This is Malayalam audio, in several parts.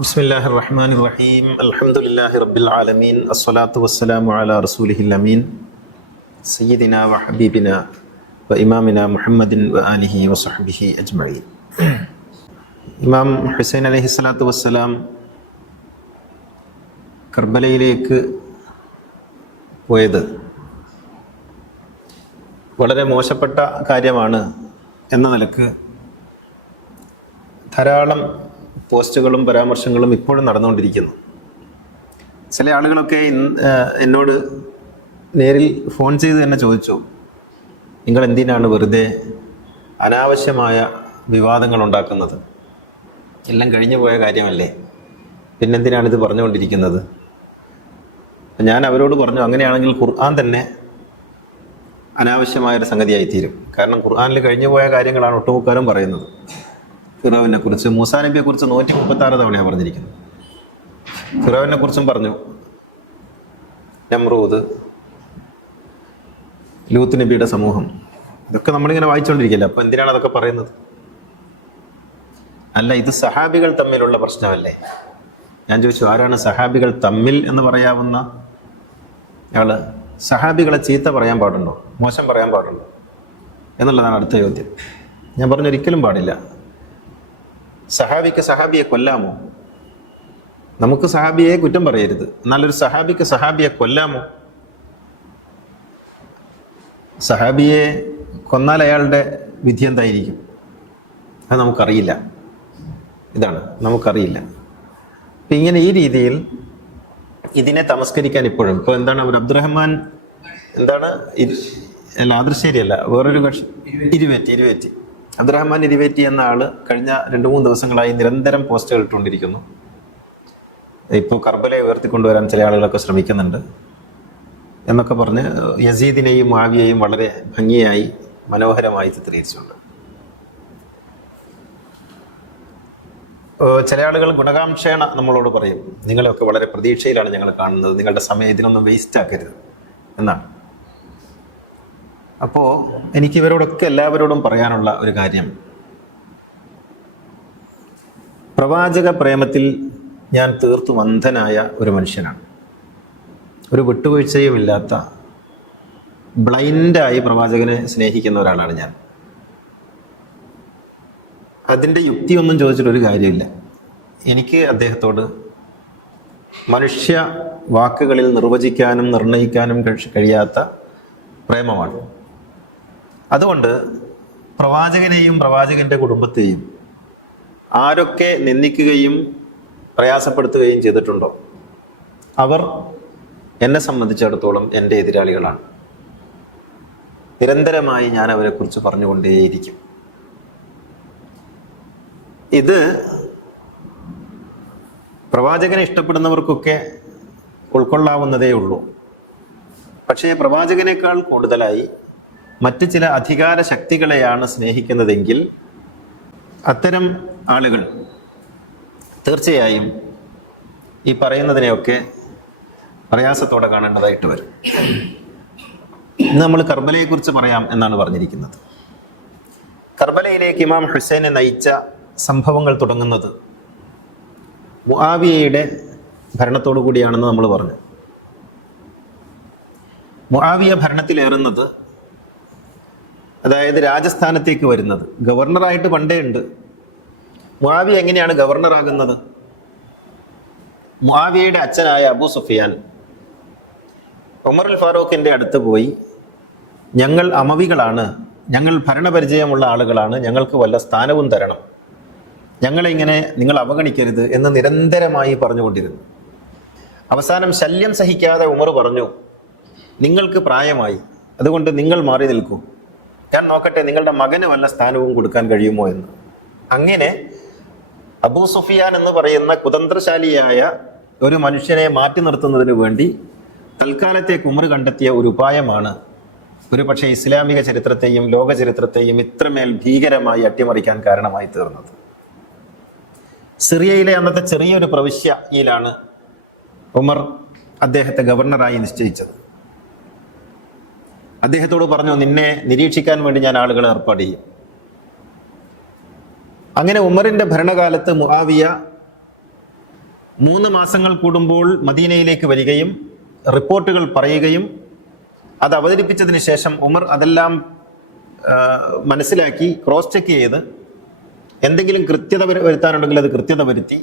ബിസ്മില്ലാഹിർ റഹ്മാനിർ റഹീം. അൽഹംദുലില്ലാഹി റബ്ബിൽ ആലമീൻ. അസ്സലാത്തു വസ്സലാമു അലാ റസൂലിഹിൽ അമീൻ സയ്യിദിനാ വ ഹബീബിനാ വ ഇമാമിനാ മുഹമ്മദിൻ വ ആലിഹി വ സ്വഹ്ബിഹി അജ്മഈൻ. ഇമാം ഹുസൈൻ അലൈഹിസ്സലാത്തു വസ്സലാം കർബലയിലേക്ക് പോയത് വളരെ മോശപ്പെട്ട കാര്യമാണ് എന്ന നിലക്ക് ധാരാളം പോസ്റ്റുകളും പരാമർശങ്ങളും ഇപ്പോഴും നടന്നുകൊണ്ടിരിക്കുന്നു. ചില ആളുകളൊക്കെ എന്നോട് നേരിൽ ഫോൺ ചെയ്ത് തന്നെ ചോദിച്ചു, നിങ്ങൾ എന്തിനാണ് വെറുതെ അനാവശ്യമായ വിവാദങ്ങൾ ഉണ്ടാക്കുന്നത്? എല്ലാം കഴിഞ്ഞു പോയ കാര്യമല്ലേ, പിന്നെന്തിനാണിത് പറഞ്ഞുകൊണ്ടിരിക്കുന്നത്? ഞാൻ അവരോട് പറഞ്ഞു, അങ്ങനെയാണെങ്കിൽ ഖുർആൻ തന്നെ അനാവശ്യമായൊരു സംഗതിയായിത്തീരും. കാരണം ഖുർആനിൽ കഴിഞ്ഞു പോയ കാര്യങ്ങളാണ് ഒട്ടുമുക്കാലും പറയുന്നത്. ഫിറോവിനെ കുറിച്ച്, മൂസാ നബിയെ കുറിച്ച് 136 തവണയാണ് പറഞ്ഞിരിക്കുന്നത്. ഫിറോവിനെ കുറിച്ചും പറഞ്ഞു, നമ്രൂദ്, ലൂത്ത് നബിയുടെ സമൂഹം, ഇതൊക്കെ നമ്മളിങ്ങനെ വായിച്ചുകൊണ്ടിരിക്കില്ല. അപ്പൊ എന്തിനാണ് അതൊക്കെ പറയുന്നത്? അല്ല, ഇത് സഹാബികൾ തമ്മിലുള്ള പ്രശ്നമല്ലേ? ഞാൻ ചോദിച്ചു, ആരാണ് സഹാബികൾ തമ്മിൽ എന്ന് പറയാവുന്ന ആള്? സഹാബികളെ ചീത്ത പറയാൻ പാടുണ്ടോ, മോശം പറയാൻ പാടുണ്ടോ എന്നുള്ളതാണ് അടുത്ത ചോദ്യം. ഞാൻ പറഞ്ഞു, ഒരിക്കലും പാടില്ല. സഹാബിക്ക് സഹാബിയെ കൊല്ലാമോ? നമുക്ക് സഹാബിയെ കുറ്റം പറയരുത്, എന്നാലൊരു സഹാബിക്ക് സഹാബിയെ കൊല്ലാമോ? സഹാബിയെ കൊന്നാൽ അയാളുടെ വിധി എന്തായിരിക്കും? അത് നമുക്കറിയില്ല. ഇതാണ്, നമുക്കറിയില്ല. അപ്പം ഇങ്ങനെ ഈ രീതിയിൽ ഇതിനെ തമസ്കരിക്കാൻ ഇപ്പോഴും ഇപ്പോൾ എന്താണ് ഒരു അബ്ദുറഹ്മാൻ, എന്താണ് അല്ല ആദർശേരിയല്ല, വേറൊരു കക്ഷി, ഇരുവേറ്റി അബ്ദുറഹ്മാൻ ഇരുവേറ്റി എന്ന ആള് കഴിഞ്ഞ 2-3 ദിവസങ്ങളായി നിരന്തരം പോസ്റ്റുകൾ ഇട്ടുകൊണ്ടിരിക്കുന്നു. ഇപ്പോൾ കർബലയെ ഉയർത്തിക്കൊണ്ടുവരാൻ ചില ആളുകളൊക്കെ ശ്രമിക്കുന്നുണ്ട് എന്നൊക്കെ പറഞ്ഞ് യസീദിനെയും മുആവിയയെയും വളരെ ഭംഗിയായി മനോഹരമായി ചിത്രീകരിച്ചുണ്ട്. ചില ആളുകൾ ഗുണകാംക്ഷേണ നമ്മളോട് പറയും, നിങ്ങളെയൊക്കെ വളരെ പ്രതീക്ഷയിലാണ് ഞങ്ങൾ കാണുന്നത്, നിങ്ങളുടെ സമയം ഇതിനൊന്നും വേസ്റ്റ് ആക്കരുത് എന്നാണ്. അപ്പോൾ എനിക്ക് ഇവരോടൊക്കെ എല്ലാവരോടും പറയാനുള്ള ഒരു കാര്യം, പ്രവാചക പ്രേമത്തിൽ ഞാൻ തീർത്തും അന്ധനായ ഒരു മനുഷ്യനാണ്. ഒരു വിട്ടുവീഴ്ചയും ഇല്ലാത്ത ബ്ലൈൻഡായി പ്രവാചകനെ സ്നേഹിക്കുന്ന ഒരാളാണ് ഞാൻ. അതിൻ്റെ യുക്തിയൊന്നും ചോദിച്ചിട്ടൊരു കാര്യമില്ല. എനിക്ക് അദ്ദേഹത്തോട് മനുഷ്യ വാക്കുകളിൽ നിർവചിക്കാനും നിർണയിക്കാനും കഴിയാത്ത പ്രേമമാണ്. അതുകൊണ്ട് പ്രവാചകനെയും പ്രവാചകന്റെ കുടുംബത്തെയും ആരൊക്കെ നിന്ദിക്കുകയും പ്രയാസപ്പെടുത്തുകയും ചെയ്തിട്ടുണ്ടോ അവർ എന്നെ സംബന്ധിച്ചിടത്തോളം എൻ്റെ എതിരാളികളാണ്. നിരന്തരമായി ഞാൻ അവരെക്കുറിച്ച് പറഞ്ഞുകൊണ്ടേയിരിക്കും. ഇത് പ്രവാചകനെ ഇഷ്ടപ്പെടുന്നവർക്കൊക്കെ ഉൾക്കൊള്ളാവുന്നതേ ഉള്ളൂ. പക്ഷേ പ്രവാചകനേക്കാൾ കൂടുതലായി മറ്റ് ചില അധികാര ശക്തികളെയാണ് സ്നേഹിക്കുന്നതെങ്കിൽ അത്തരം ആളുകൾ തീർച്ചയായും ഈ പറയുന്നതിനെയൊക്കെ പ്രയാസത്തോടെ കാണേണ്ടതായിട്ട് വരും. ഇന്ന് നമ്മൾ കർബലയെക്കുറിച്ച് പറയാം എന്നാണ് പറഞ്ഞിരിക്കുന്നത്. കർബലയിലേക്ക് ഇമാം ഹുസൈനെ നയിച്ച സംഭവങ്ങൾ തുടങ്ങുന്നത് മുആവിയയുടെ ഭരണത്തോടു കൂടിയാണെന്ന് നമ്മൾ പറഞ്ഞു. മുആവിയ ഭരണത്തിലേറുന്നത്, അതായത് രാജസ്ഥാനത്തേക്ക് വരുന്നത്, ഗവർണറായിട്ട് പണ്ടേ ഉണ്ട്. മുആവിയ എങ്ങനെയാണ് ഗവർണറാകുന്നത്? മുആവിയയുടെ അച്ഛനായ അബൂ സുഫിയാൻ ഉമറുൽ ഫാറൂഖിന്റെ അടുത്ത് പോയി, ഞങ്ങൾ അമവികളാണ്, ഞങ്ങൾ ഭരണപരിചയമുള്ള ആളുകളാണ്, ഞങ്ങൾക്ക് വല്ല സ്ഥാനവും തരണം, ഞങ്ങളിങ്ങനെ നിങ്ങൾ അവഗണിക്കരുത് എന്ന് നിരന്തരമായി പറഞ്ഞുകൊണ്ടിരുന്നു. അവസാനം ശല്യം സഹിക്കാതെ ഉമർ പറഞ്ഞു, നിങ്ങൾക്ക് പ്രായമായി, അതുകൊണ്ട് നിങ്ങൾ മാറി നിൽക്കൂ, ഞാൻ നോക്കട്ടെ നിങ്ങളുടെ മകന് വല്ല സ്ഥാനവും കൊടുക്കാൻ കഴിയുമോ എന്ന്. അങ്ങനെ അബൂ സുഫിയാൻ എന്ന് പറയുന്ന കുതന്ത്രശാലിയായ ഒരു മനുഷ്യനെ മാറ്റി നിർത്തുന്നതിന് വേണ്ടി തൽക്കാലത്തേക്ക് ഉമർ കണ്ടെത്തിയ ഒരു ഉപായമാണ് ഒരു പക്ഷേ ഇസ്ലാമിക ചരിത്രത്തെയും ലോക ചരിത്രത്തെയും ഇത്രമേൽ ഭീകരമായി അട്ടിമറിക്കാൻ കാരണമായി തീർന്നത്. സിറിയയിലെ അന്നത്തെ ചെറിയൊരു പ്രവിശ്യയിലാണ് ഉമർ അദ്ദേഹത്തെ ഗവർണറായി നിശ്ചയിച്ചത്. അദ്ദേഹത്തോട് പറഞ്ഞു, നിന്നെ നിരീക്ഷിക്കാൻ വേണ്ടി ഞാൻ ആളുകളെ ഏർപ്പാട് ചെയ്യും. അങ്ങനെ ഉമറിന്റെ ഭരണകാലത്ത് മുആവിയ 3 മാസങ്ങൾ കൂടുമ്പോൾ മദീനയിലേക്ക് വരികയും റിപ്പോർട്ടുകൾ പറയുകയും അത് അവതരിപ്പിച്ചതിന് ശേഷം ഉമർ അതെല്ലാം മനസ്സിലാക്കി ക്രോസ് ചെക്ക് ചെയ്ത് എന്തെങ്കിലും കൃത്യത വരുത്താനുണ്ടെങ്കിൽ അത് കൃത്യത വരുത്തി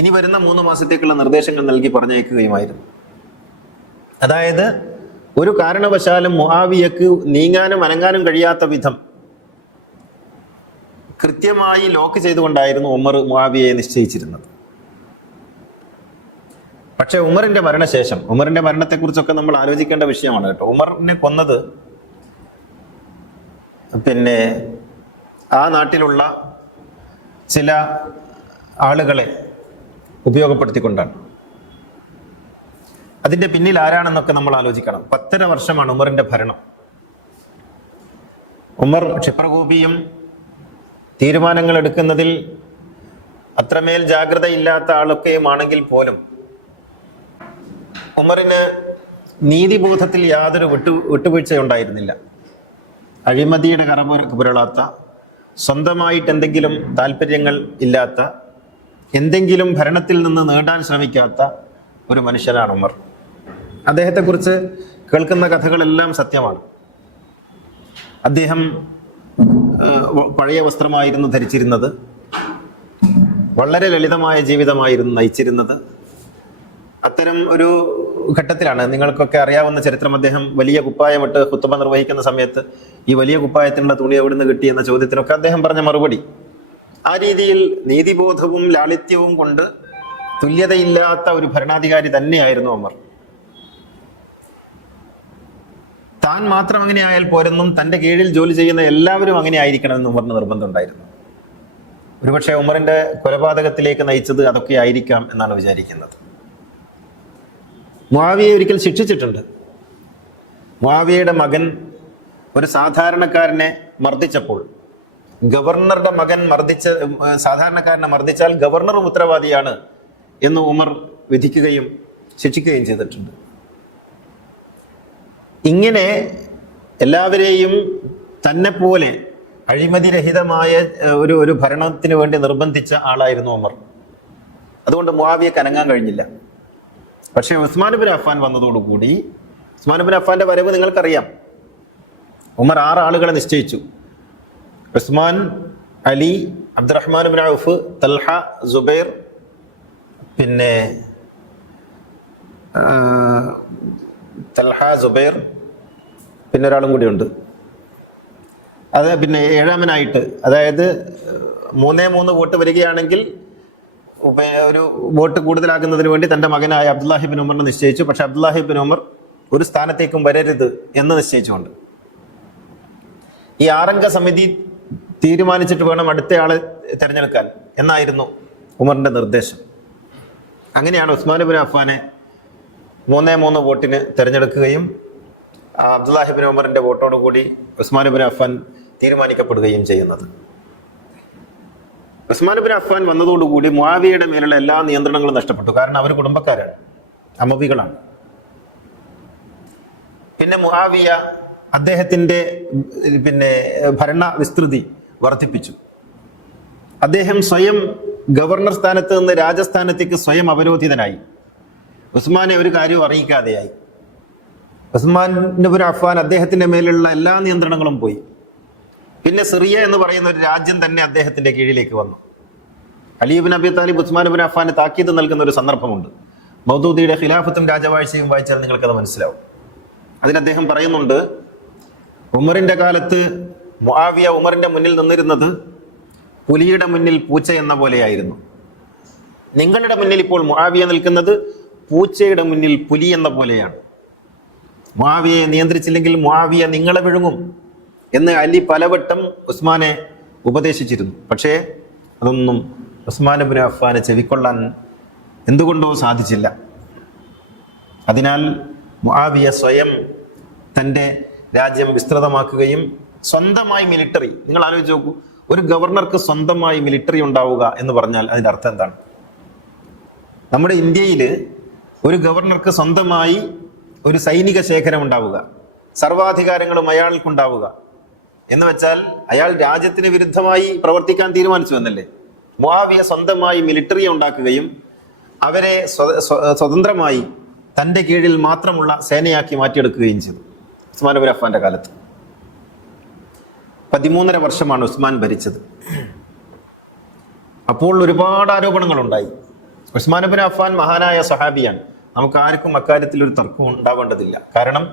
ഇനി വരുന്ന 3 മാസത്തേക്കുള്ള നിർദ്ദേശങ്ങൾ നൽകി പറഞ്ഞയക്കുകയുമായിരുന്നു. അതായത് ഒരു കാരണവശാലും മുആവിയക്ക് നീങ്ങാനും അനങ്ങാനും കഴിയാത്ത വിധം കൃത്യമായി ലോക്ക് ചെയ്തുകൊണ്ടായിരുന്നു ഉമർ മുആവിയയെ നിശ്ചയിച്ചിരുന്നത്. പക്ഷെ ഉമറിന്റെ മരണശേഷം, ഉമറിന്റെ മരണത്തെക്കുറിച്ചൊക്കെ നമ്മൾ ആലോചിക്കേണ്ട വിഷയമാണ് കേട്ടോ. ഉമറിനെ കൊന്നത് പിന്നെ ആ നാട്ടിലുള്ള ചില ആളുകളെ ഉപയോഗപ്പെടുത്തിക്കൊണ്ടാണ്. അതിന്റെ പിന്നിൽ ആരാണെന്നൊക്കെ നമ്മൾ ആലോചിക്കണം. 10.5 വർഷമാണ് ഉമറിന്റെ ഭരണം. ഉമർ ക്ഷിപ്രകോപിയും തീരുമാനങ്ങൾ എടുക്കുന്നതിൽ അത്രമേൽ ജാഗ്രതയില്ലാത്ത ആളൊക്കെയുമാണെങ്കിൽ പോലും ഉമറിന് നീതിബോധത്തിൽ യാതൊരു വിട്ടുവീഴ്ചയുണ്ടായിരുന്നില്ല. അഴിമതിയുടെ പുരളാത്ത, സ്വന്തമായിട്ട് എന്തെങ്കിലും താല്പര്യങ്ങൾ ഇല്ലാത്ത, എന്തെങ്കിലും ഭരണത്തിൽ നിന്ന് നേടാൻ ശ്രമിക്കാത്ത ഒരു മനുഷ്യനാണ് ഉമർ. അദ്ദേഹത്തെക്കുറിച്ച് കേൾക്കുന്ന കഥകളെല്ലാം സത്യമാണ്. അദ്ദേഹം പഴയ വസ്ത്രമായിരുന്നു ധരിച്ചിരുന്നത്, വളരെ ലളിതമായ ജീവിതമായിരുന്നു നയിച്ചിരുന്നത്. അത്തരം ഒരു ഘട്ടത്തിലാണ്, നിങ്ങൾക്കൊക്കെ അറിയാവുന്ന ചരിത്രം, അദ്ദേഹം വലിയ കുപ്പായമിട്ട് ഖുത്ബ നിർവഹിക്കുന്ന സമയത്ത് ഈ വലിയ കുപ്പായത്തിനുള്ള തുണി എവിടുന്ന് കിട്ടി എന്ന ചോദ്യത്തിനൊക്കെ അദ്ദേഹം പറഞ്ഞ മറുപടി ആ രീതിയിൽ നീതിബോധവും ലാളിത്യവും കൊണ്ട് തുല്യതയില്ലാത്ത ഒരു ഭരണാധികാരി തന്നെയായിരുന്നു ഉമർ. താൻ മാത്രം അങ്ങനെ ആയാൽ പോരെന്നും തൻ്റെ കീഴിൽ ജോലി ചെയ്യുന്ന എല്ലാവരും അങ്ങനെ ആയിരിക്കണമെന്ന് ഉമറിന് നിർബന്ധമുണ്ടായിരുന്നു. ഒരുപക്ഷെ ഉമറിന്റെ കൊലപാതകത്തിലേക്ക് നയിച്ചത് അതൊക്കെ ആയിരിക്കാം എന്നാണ് വിചാരിക്കുന്നത്. മുആവിയെ ഒരിക്കൽ ശിക്ഷിച്ചിട്ടുണ്ട്. മുആവിയയുടെ മകൻ ഒരു സാധാരണക്കാരനെ മർദ്ദിച്ചപ്പോൾ, ഗവർണറുടെ മകൻ സാധാരണക്കാരനെ മർദ്ദിച്ചാൽ ഗവർണറും ഉത്തരവാദിയാണ് എന്ന് ഉമർ വിധിക്കുകയും ശിക്ഷിക്കുകയും ചെയ്തിട്ടുണ്ട്. ഇങ്ങനെ എല്ലാവരെയും തന്നെ പോലെ അഴിമതിരഹിതമായ ഒരു ഭരണത്തിന് വേണ്ടി നിർബന്ധിച്ച ആളായിരുന്നു ഉമർ. അതുകൊണ്ട് മുആവിയക്ക് അനങ്ങാൻ കഴിഞ്ഞില്ല. പക്ഷേ ഉസ്മാൻ ഇബ്നു അഫ്ഫാൻ വന്നതോടുകൂടി, ഉസ്മാൻ ഇബ്നു അഫ്ഫാന്റെ വരവ് നിങ്ങൾക്കറിയാം. ഉമർ 6 ആളുകളെ നിശ്ചയിച്ചു. ഉസ്മാൻ, അലി, അബ്ദുറഹ്മാൻ ഇബ്നു ഔഫ്, തൽഹ, സുബൈർ, പിന്നെ ഒരാളും കൂടിയുണ്ട്. അത് പിന്നെ 7ാമനായിട്ട്, അതായത് 3-3 വോട്ട് വരികയാണെങ്കിൽ ഒരു വോട്ട് കൂടുതലാക്കുന്നതിന് വേണ്ടി തൻ്റെ മകനായ അബ്ദുല്ലാഹി ഇബ്നു ഉമറിനെ നിശ്ചയിച്ചു. പക്ഷെ അബ്ദുല്ലാഹി ഇബ്നു ഉമർ ഒരു സ്ഥാനത്തേക്കും വരരുത് എന്ന് നിശ്ചയിച്ചുകൊണ്ട് ഈ 6 സമിതി തീരുമാനിച്ചിട്ട് വേണം അടുത്തയാളെ തിരഞ്ഞെടുക്കാൻ എന്നായിരുന്നു ഉമറിന്റെ നിർദ്ദേശം. അങ്ങനെയാണ് ഉസ്മാൻ ഇബ്നു അഫ്ഫാനെ 3-3 വോട്ടിന് തിരഞ്ഞെടുക്കുകയും അബ്ദുല്ലാഹി ഇബ്നു ഉമറിന്റെ വോട്ടോടുകൂടി ഉസ്മാൻ ഇബ്നു അഫ്ഫാൻ തീരുമാനിക്കപ്പെടുകയും ചെയ്യുന്നത്. ഉസ്മാൻ ഇബ്നു അഫ്ഫാൻ വന്നതോടുകൂടി മുആവിയയുടെ മേലുള്ള എല്ലാ നിയന്ത്രണങ്ങളും നഷ്ടപ്പെട്ടു. കാരണം അവർ കുടുംബക്കാരാണ്, അമവികളാണ്. പിന്നെ മുആവിയ അദ്ദേഹത്തിന്റെ ഭരണ വിസ്തൃതി വർദ്ധിപ്പിച്ചു. അദ്ദേഹം സ്വയം ഗവർണർ സ്ഥാനത്ത് നിന്ന് രാജസ്ഥാനത്തേക്ക് സ്വയം അവരോധിതനായി. ഉസ്മാനെ ഒരു കാര്യവും അറിയിക്കാതെയായി. ഉസ്മാൻ ഇബ്നു അഫ്ഫാൻ അദ്ദേഹത്തിന്റെ മേലുള്ള എല്ലാ നിയന്ത്രണങ്ങളും പോയി. പിന്നെ സിറിയ എന്ന് പറയുന്ന ഒരു രാജ്യം തന്നെ അദ്ദേഹത്തിന്റെ കീഴിലേക്ക് വന്നു. Ali ibn Abi Talib Usman Ibnu അഫ്ഫാന് താക്കീത് നൽകുന്ന ഒരു സന്ദർഭമുണ്ട്. മൗദൂദിയുടെ ഖിലാഫത്തും രാജവാഴ്ചയും വായിച്ചാൽ നിങ്ങൾക്കത് മനസ്സിലാവും. അതിന് അദ്ദേഹം പറയുന്നുണ്ട്, ഉമറിന്റെ കാലത്ത് മുആവിയ ഉമറിന്റെ മുന്നിൽ നിന്നിരുന്നത് പുലിയുടെ മുന്നിൽ പൂച്ച എന്ന പോലെയായിരുന്നു. നിങ്ങളുടെ മുന്നിൽ ഇപ്പോൾ മുആവിയ നിൽക്കുന്നത് പൂച്ചയുടെ മുന്നിൽ പുലി എന്ന പോലെയാണ്. മുആവിയയെ നിയന്ത്രിച്ചില്ലെങ്കിൽ മുആവിയ നിങ്ങളെ വിഴുങ്ങും എന്ന് അലി പലവട്ടം ഉസ്മാനെ ഉപദേശിച്ചിരുന്നു. പക്ഷേ അതൊന്നും ഉസ്മാൻ ഇബ്നു അഫ്ഫാനെ ചെവിക്കൊള്ളാൻ എന്തുകൊണ്ടോ സാധിച്ചില്ല. അതിനാൽ മുആവിയ സ്വയം തൻ്റെ രാജ്യം വിസ്തൃതമാക്കുകയും സ്വന്തമായി മിലിറ്ററി, നിങ്ങൾ ആലോചിച്ച് നോക്കൂ, ഒരു ഗവർണർക്ക് സ്വന്തമായി മിലിറ്ററി ഉണ്ടാവുക എന്ന് പറഞ്ഞാൽ അതിൻ്റെ അർത്ഥം എന്താണ്? നമ്മുടെ ഇന്ത്യയിൽ ഒരു ഗവർണർക്ക് സ്വന്തമായി ഒരു സൈനിക ശേഖരം ഉണ്ടാവുക, സർവാധികാരങ്ങളും അയാൾക്കുണ്ടാവുക എന്ന് വെച്ചാൽ അയാൾ രാജ്യത്തിന് വിരുദ്ധമായി പ്രവർത്തിക്കാൻ തീരുമാനിച്ചു എന്നല്ലേ? മുആവിയ സ്വന്തമായി മിലിറ്ററി ഉണ്ടാക്കുകയും അവരെ സ്വതന്ത്രമായി തൻ്റെ കീഴിൽ മാത്രമുള്ള സേനയാക്കി മാറ്റിയെടുക്കുകയും ചെയ്തു ഉസ്മാൻ ബിൻ അഫ്ഫാന്റെ കാലത്ത്. 13.5 വർഷമാണ് ഉസ്മാൻ ഭരിച്ചത്. അപ്പോൾ ഒരുപാട് ആരോപണങ്ങളുണ്ടായി. ഉസ്മാൻ ബിൻ അഫ്ഫാൻ മഹാനായ സഹാബിയാണ്. നമുക്ക് ആർക്കും അക്കാര്യത്തിൽ ഒരു തർക്കവും ഉണ്ടാവേണ്ടതില്ല. കാരണം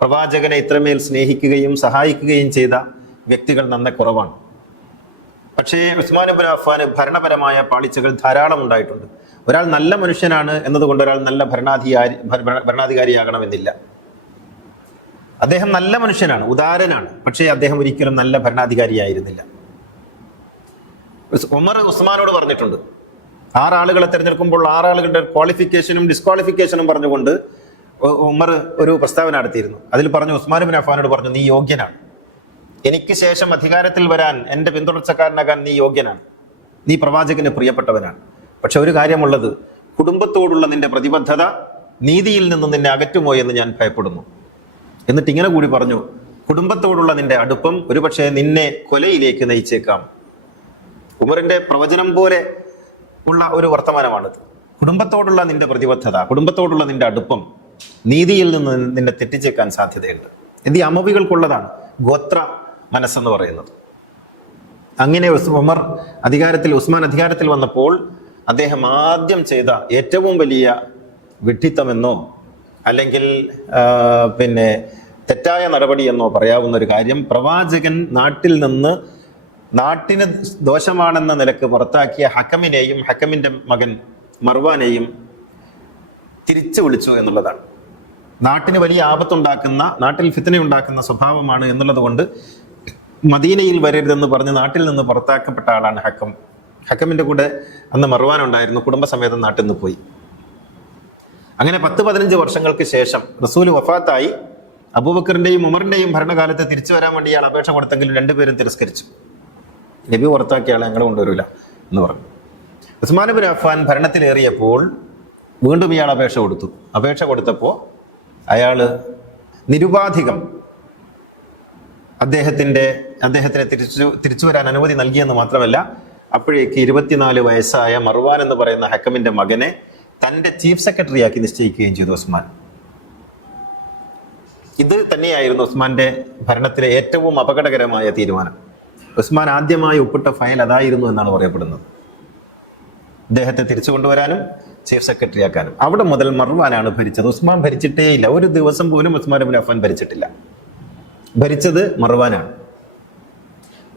പ്രവാചകനെ ഇത്രമേൽ സ്നേഹിക്കുകയും സഹായിക്കുകയും ചെയ്ത വ്യക്തികൾ നന്നെ കുറവാണ്. പക്ഷേ ഉസ്മാൻ ബിൻ അഫ്ഫാന് ഭരണപരമായ പാളിച്ചകൾ ധാരാളം ഉണ്ടായിട്ടുണ്ട്. ഒരാൾ നല്ല മനുഷ്യനാണ് എന്നതുകൊണ്ട് ഒരാൾ നല്ല ഭരണാധികാരിയാകണമെന്നില്ല. അദ്ദേഹം നല്ല മനുഷ്യനാണ്, ഉദാരനാണ്, പക്ഷേ അദ്ദേഹം ഒരിക്കലും നല്ല ഭരണാധികാരിയായിരുന്നില്ല. ഉമർ ഉസ്മാനോട് പറഞ്ഞിട്ടുണ്ട്, 6 ആളുകളെ തിരഞ്ഞെടുക്കുമ്പോൾ 6 ആളുകളുടെ ക്വാളിഫിക്കേഷനും ഡിസ്ക്വാളിഫിക്കേഷനും പറഞ്ഞുകൊണ്ട് ഉമർ ഒരു പ്രസ്താവന നടത്തിയിരുന്നു. അതിൽ പറഞ്ഞു, ഉസ്മാൻ ബിൻ അഫ്ഫാനോട് പറഞ്ഞു, നീ യോഗ്യനാണ്, എനിക്ക് ശേഷം അധികാരത്തിൽ വരാൻ, എൻ്റെ പിന്തുടർച്ചക്കാരനാകാൻ നീ യോഗ്യനാണ്, നീ പ്രവാചകന് പ്രിയപ്പെട്ടവനാണ്. പക്ഷെ ഒരു കാര്യമുള്ളത്, കുടുംബത്തോടുള്ള നിന്റെ പ്രതിബദ്ധത നീതിയിൽ നിന്ന് നിന്നെ അകറ്റുമോ എന്ന് ഞാൻ ഭയപ്പെടുന്നു. എന്നിട്ട് ഇങ്ങനെ കൂടി പറഞ്ഞു, കുടുംബത്തോടുള്ള നിന്റെ അടുപ്പം ഒരുപക്ഷെ നിന്നെ കൊലയിലേക്ക് നയിച്ചേക്കാം. ഉമറിന്റെ പ്രവചനം പോലെ ഉള്ള ഒരു വർത്തമാനമാണിത്. കുടുംബത്തോടുള്ള നിന്റെ പ്രതിബദ്ധത, കുടുംബത്തോടുള്ള നിന്റെ അടുപ്പം നീതിയിൽ നിന്ന് നിന്നെ തെറ്റിച്ചേക്കാൻ സാധ്യതയുണ്ട്. ഇത് ഈ അമവികൾക്കുള്ളതാണ് ഗോത്ര മനസ്സെന്ന് പറയുന്നത്. അങ്ങനെ ഉസ്മാൻ അധികാരത്തിൽ വന്നപ്പോൾ അദ്ദേഹം ആദ്യം ചെയ്ത ഏറ്റവും വലിയ വിഡ്ഢിത്തമെന്നോ അല്ലെങ്കിൽ തെറ്റായ നടപടിയെന്നോ പറയാവുന്ന ഒരു കാര്യം, പ്രവാചകൻ നാട്ടിന് ദോഷമാണെന്ന നിലക്ക് പുറത്താക്കിയ ഹക്കമിനെയും ഹക്കമിന്റെ മകൻ മർവാനെയും തിരിച്ചു വിളിച്ചു എന്നുള്ളതാണ്. നാട്ടിന് വലിയ ആപത്തുണ്ടാക്കുന്ന, നാട്ടിൽ ഫിത്നയുണ്ടാക്കുന്ന സ്വഭാവമാണ് എന്നുള്ളത് കൊണ്ട് മദീനയിൽ വരരുതെന്ന് പറഞ്ഞ് നാട്ടിൽ നിന്ന് പുറത്താക്കപ്പെട്ട ആളാണ് ഹക്കം. ഹക്കമിന്റെ കൂടെ അന്ന് മർവാൻ ഉണ്ടായിരുന്നു, കുടുംബസമേതം നാട്ടിൽ നിന്ന് പോയി. അങ്ങനെ 10-15 വർഷങ്ങൾക്ക് ശേഷം റസൂൽ വഫാത്തായി. അബൂബക്കറിന്റെയും ഉമറിന്റെയും ഭരണകാലത്ത് തിരിച്ചു വരാൻ വേണ്ടി ഇയാൾ അപേക്ഷ കൊടുത്തെങ്കിലും രണ്ടുപേരും തിരസ്കരിച്ചു. നബി പുറത്താക്കിയ ആളെ ഞങ്ങൾ കൊണ്ടുവരില്ല എന്ന് പറഞ്ഞു. ഉസ്മാൻ ബിൻ അഫ്ഫാൻ ഭരണത്തിലേറിയപ്പോൾ വീണ്ടും ഇയാൾ അപേക്ഷ കൊടുത്തു. അപേക്ഷ കൊടുത്തപ്പോൾ അയാള് നിരുപാധികം അദ്ദേഹത്തിന് തിരിച്ചു വരാൻ അനുമതി നൽകിയെന്ന് മാത്രമല്ല, അപ്പോഴേക്ക് 24 വയസ്സായ മർവാൻ എന്ന് പറയുന്ന ഹക്കമിന്റെ മകനെ തന്റെ ചീഫ് സെക്രട്ടറിയാക്കി നിശ്ചയിക്കുകയും ചെയ്തു ഉസ്മാൻ. ഇത് തന്നെയായിരുന്നു ഉസ്മാന്റെ ഭരണത്തിലെ ഏറ്റവും അപകടകരമായ തീരുമാനം. ഉസ്മാൻ ആദ്യമായി ഒപ്പിട്ട ഫയൽ അതായിരുന്നു എന്നാണ് പറയപ്പെടുന്നത്. അദ്ദേഹത്തെ തിരിച്ചു കൊണ്ടുവരാനും ചീഫ് സെക്രട്ടറി ആക്കാനും. അവിടെ മുതൽ മർവാനാണ് ഭരിച്ചത്. ഉസ്മാൻ ഭരിച്ചിട്ടേ ഇല്ല. ഒരു ദിവസം പോലും ഉസ്മാൻ ബിൻ അഫ്ഫാൻ ഭരിച്ചിട്ടില്ല. ഭരിച്ചത് മർവാനാണ്.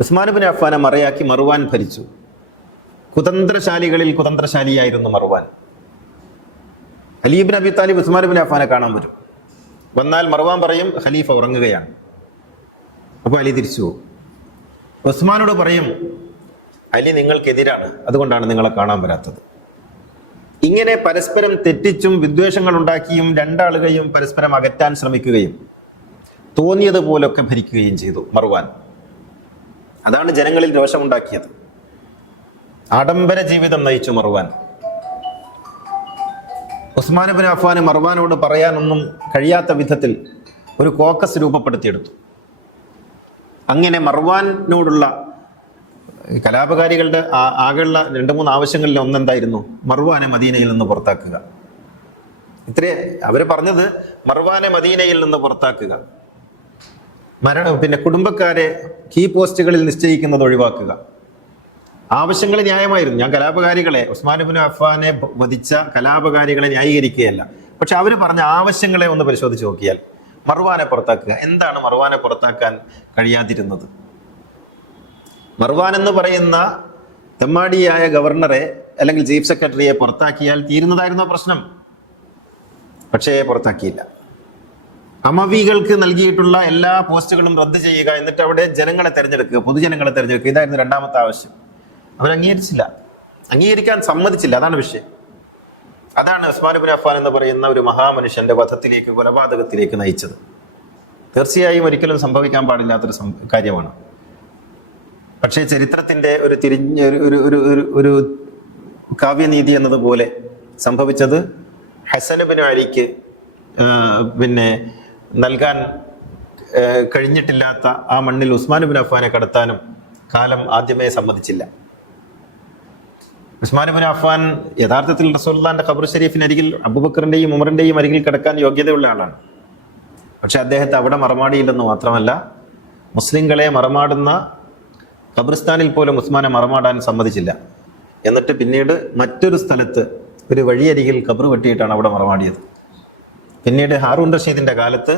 ഉസ്മാൻ ബിൻ അഫ്ഫാനെ മറയാക്കി മർവാൻ ഭരിച്ചു. കുതന്ത്രശാലികളിൽ കുതന്ത്രശാലിയായിരുന്നു Marwan. Ali ibn Abi Talib Usman bin അഫ്ഫാനെ കാണാൻ വരും. വന്നാൽ മർവാൻ പറയും, ഖലീഫ ഉറങ്ങുകയാണ്. അപ്പോൾ അലി തിരിച്ചു പോകും. ഉസ്മാനോട് പറയും, അലി നിങ്ങൾക്കെതിരാണ്, അതുകൊണ്ടാണ് നിങ്ങളെ കാണാൻ വരാത്തത്. ഇങ്ങനെ പരസ്പരം തെറ്റിച്ചും വിദ്വേഷങ്ങൾ ഉണ്ടാക്കിയും രണ്ടാളുകളെയും പരസ്പരം അകറ്റാൻ ശ്രമിക്കുകയും തോന്നിയതുപോലൊക്കെ ഭരിക്കുകയും ചെയ്തു മർവാൻ. അതാണ് ജനങ്ങളിൽ രോഷമുണ്ടാക്കിയത്. ആഡംബര ജീവിതം നയിച്ചു മർവാൻ. ഉസ്മാൻ ബിൻ അഫ്ഫാന് മർവാനോട് പറയാനൊന്നും കഴിയാത്ത വിധത്തിൽ ഒരു കോക്കസ് രൂപപ്പെടുത്തിയെടുത്തു. അങ്ങനെ മർവാനോടുള്ള കലാപകാരികളുടെ ആകെയുള്ള 2-3 ആവശ്യങ്ങളിൽ ഒന്നെന്തായിരുന്നു? മർവാനെ മദീനയിൽ നിന്ന് പുറത്താക്കുക. അവര് പറഞ്ഞത് മർവാനെ മദീനയിൽ നിന്ന് പുറത്താക്കുക, കുടുംബക്കാരെ കീ പോസ്റ്റുകളിൽ നിശ്ചയിക്കുന്നത് ഒഴിവാക്കുക. ആവശ്യങ്ങൾ ന്യായമായിരുന്നു. ഞാൻ ഉസ്മാൻ ബിൻ അഫ്ഫാനെ വധിച്ച കലാപകാരികളെ ന്യായീകരിക്കുകയല്ല. പക്ഷെ അവർ പറഞ്ഞ ആവശ്യങ്ങളെ ഒന്ന് പരിശോധിച്ച് നോക്കിയാൽ മർവാനെ പുറത്താക്കുക. എന്താണ് മർവാനെ പുറത്താക്കാൻ കഴിയാതിരുന്നത്? മർവാൻ എന്ന് പറയുന്ന തെമ്മാടിയായ ഗവർണറെ അല്ലെങ്കിൽ ചീഫ് സെക്രട്ടറിയെ പുറത്താക്കിയാൽ തീരുന്നതായിരുന്നോ പ്രശ്നം? പക്ഷേ പുറത്താക്കിയില്ല. അമവികൾക്ക് നൽകിയിട്ടുള്ള എല്ലാ പോസ്റ്റുകളും റദ്ദ് ചെയ്യുക, എന്നിട്ട് അവിടെ ജനങ്ങളെ തെരഞ്ഞെടുക്കുക, പൊതുജനങ്ങളെ തെരഞ്ഞെടുക്കുക, ഇതായിരുന്നു 2ാമത്തെ ആവശ്യം. അവരംഗീകരിച്ചില്ല, അംഗീകരിക്കാൻ സമ്മതിച്ചില്ല. അതാണ് വിഷയം. അതാണ് ഉസ്മാൻ ബിൻ അഫ്ഫാൻ എന്ന് പറയുന്ന ഒരു മഹാമനുഷ്യന്റെ വധത്തിലേക്ക്, കൊലപാതകത്തിലേക്ക് നയിച്ചത്. തീർച്ചയായും ഒരിക്കലും സംഭവിക്കാൻ പാടില്ലാത്തൊരു കാര്യമാണ്. പക്ഷേ ചരിത്രത്തിന്റെ ഒരു കാവ്യനീതി എന്നതുപോലെ സംഭവിച്ചത് ഹസൻ ബിൻ അലിക്ക് നൽകാൻ കഴിഞ്ഞിട്ടില്ലാത്ത ആ മണ്ണിൽ ഉസ്മാൻ ബിൻ അഫ്ഫാനെ കടത്താനും കാലം ആദ്യമേ സമ്മതിച്ചില്ല. ഉസ്മാൻ ഇബ്നു അഫ്ഫാൻ യഥാർത്ഥത്തിൽ റസൂലുള്ളാഹിന്റെ ഖബർ ഷരീഫിനരികിൽ അബൂബക്കറിന്റെയും ഉമറിന്റെയും അരികിൽ കിടക്കാൻ യോഗ്യതയുള്ള ആളാണ്. പക്ഷെ അദ്ദേഹത്തെ അവിടെ മറമാടിയില്ലെന്ന് മാത്രമല്ല, മുസ്ലിങ്ങളെ മറമാടുന്ന ഖബർസ്ഥാനിൽ പോലും ഉസ്മാനെ മറമാടാൻ സമ്മതിച്ചില്ല. എന്നിട്ട് പിന്നീട് മറ്റൊരു സ്ഥലത്ത് ഒരു വഴിയരികിൽ ഖബർ വെട്ടിയിട്ടാണ് അവിടെ മറമാടിയത്. പിന്നീട് ഹാറൂൺ റഷീദിന്റെ കാലത്ത്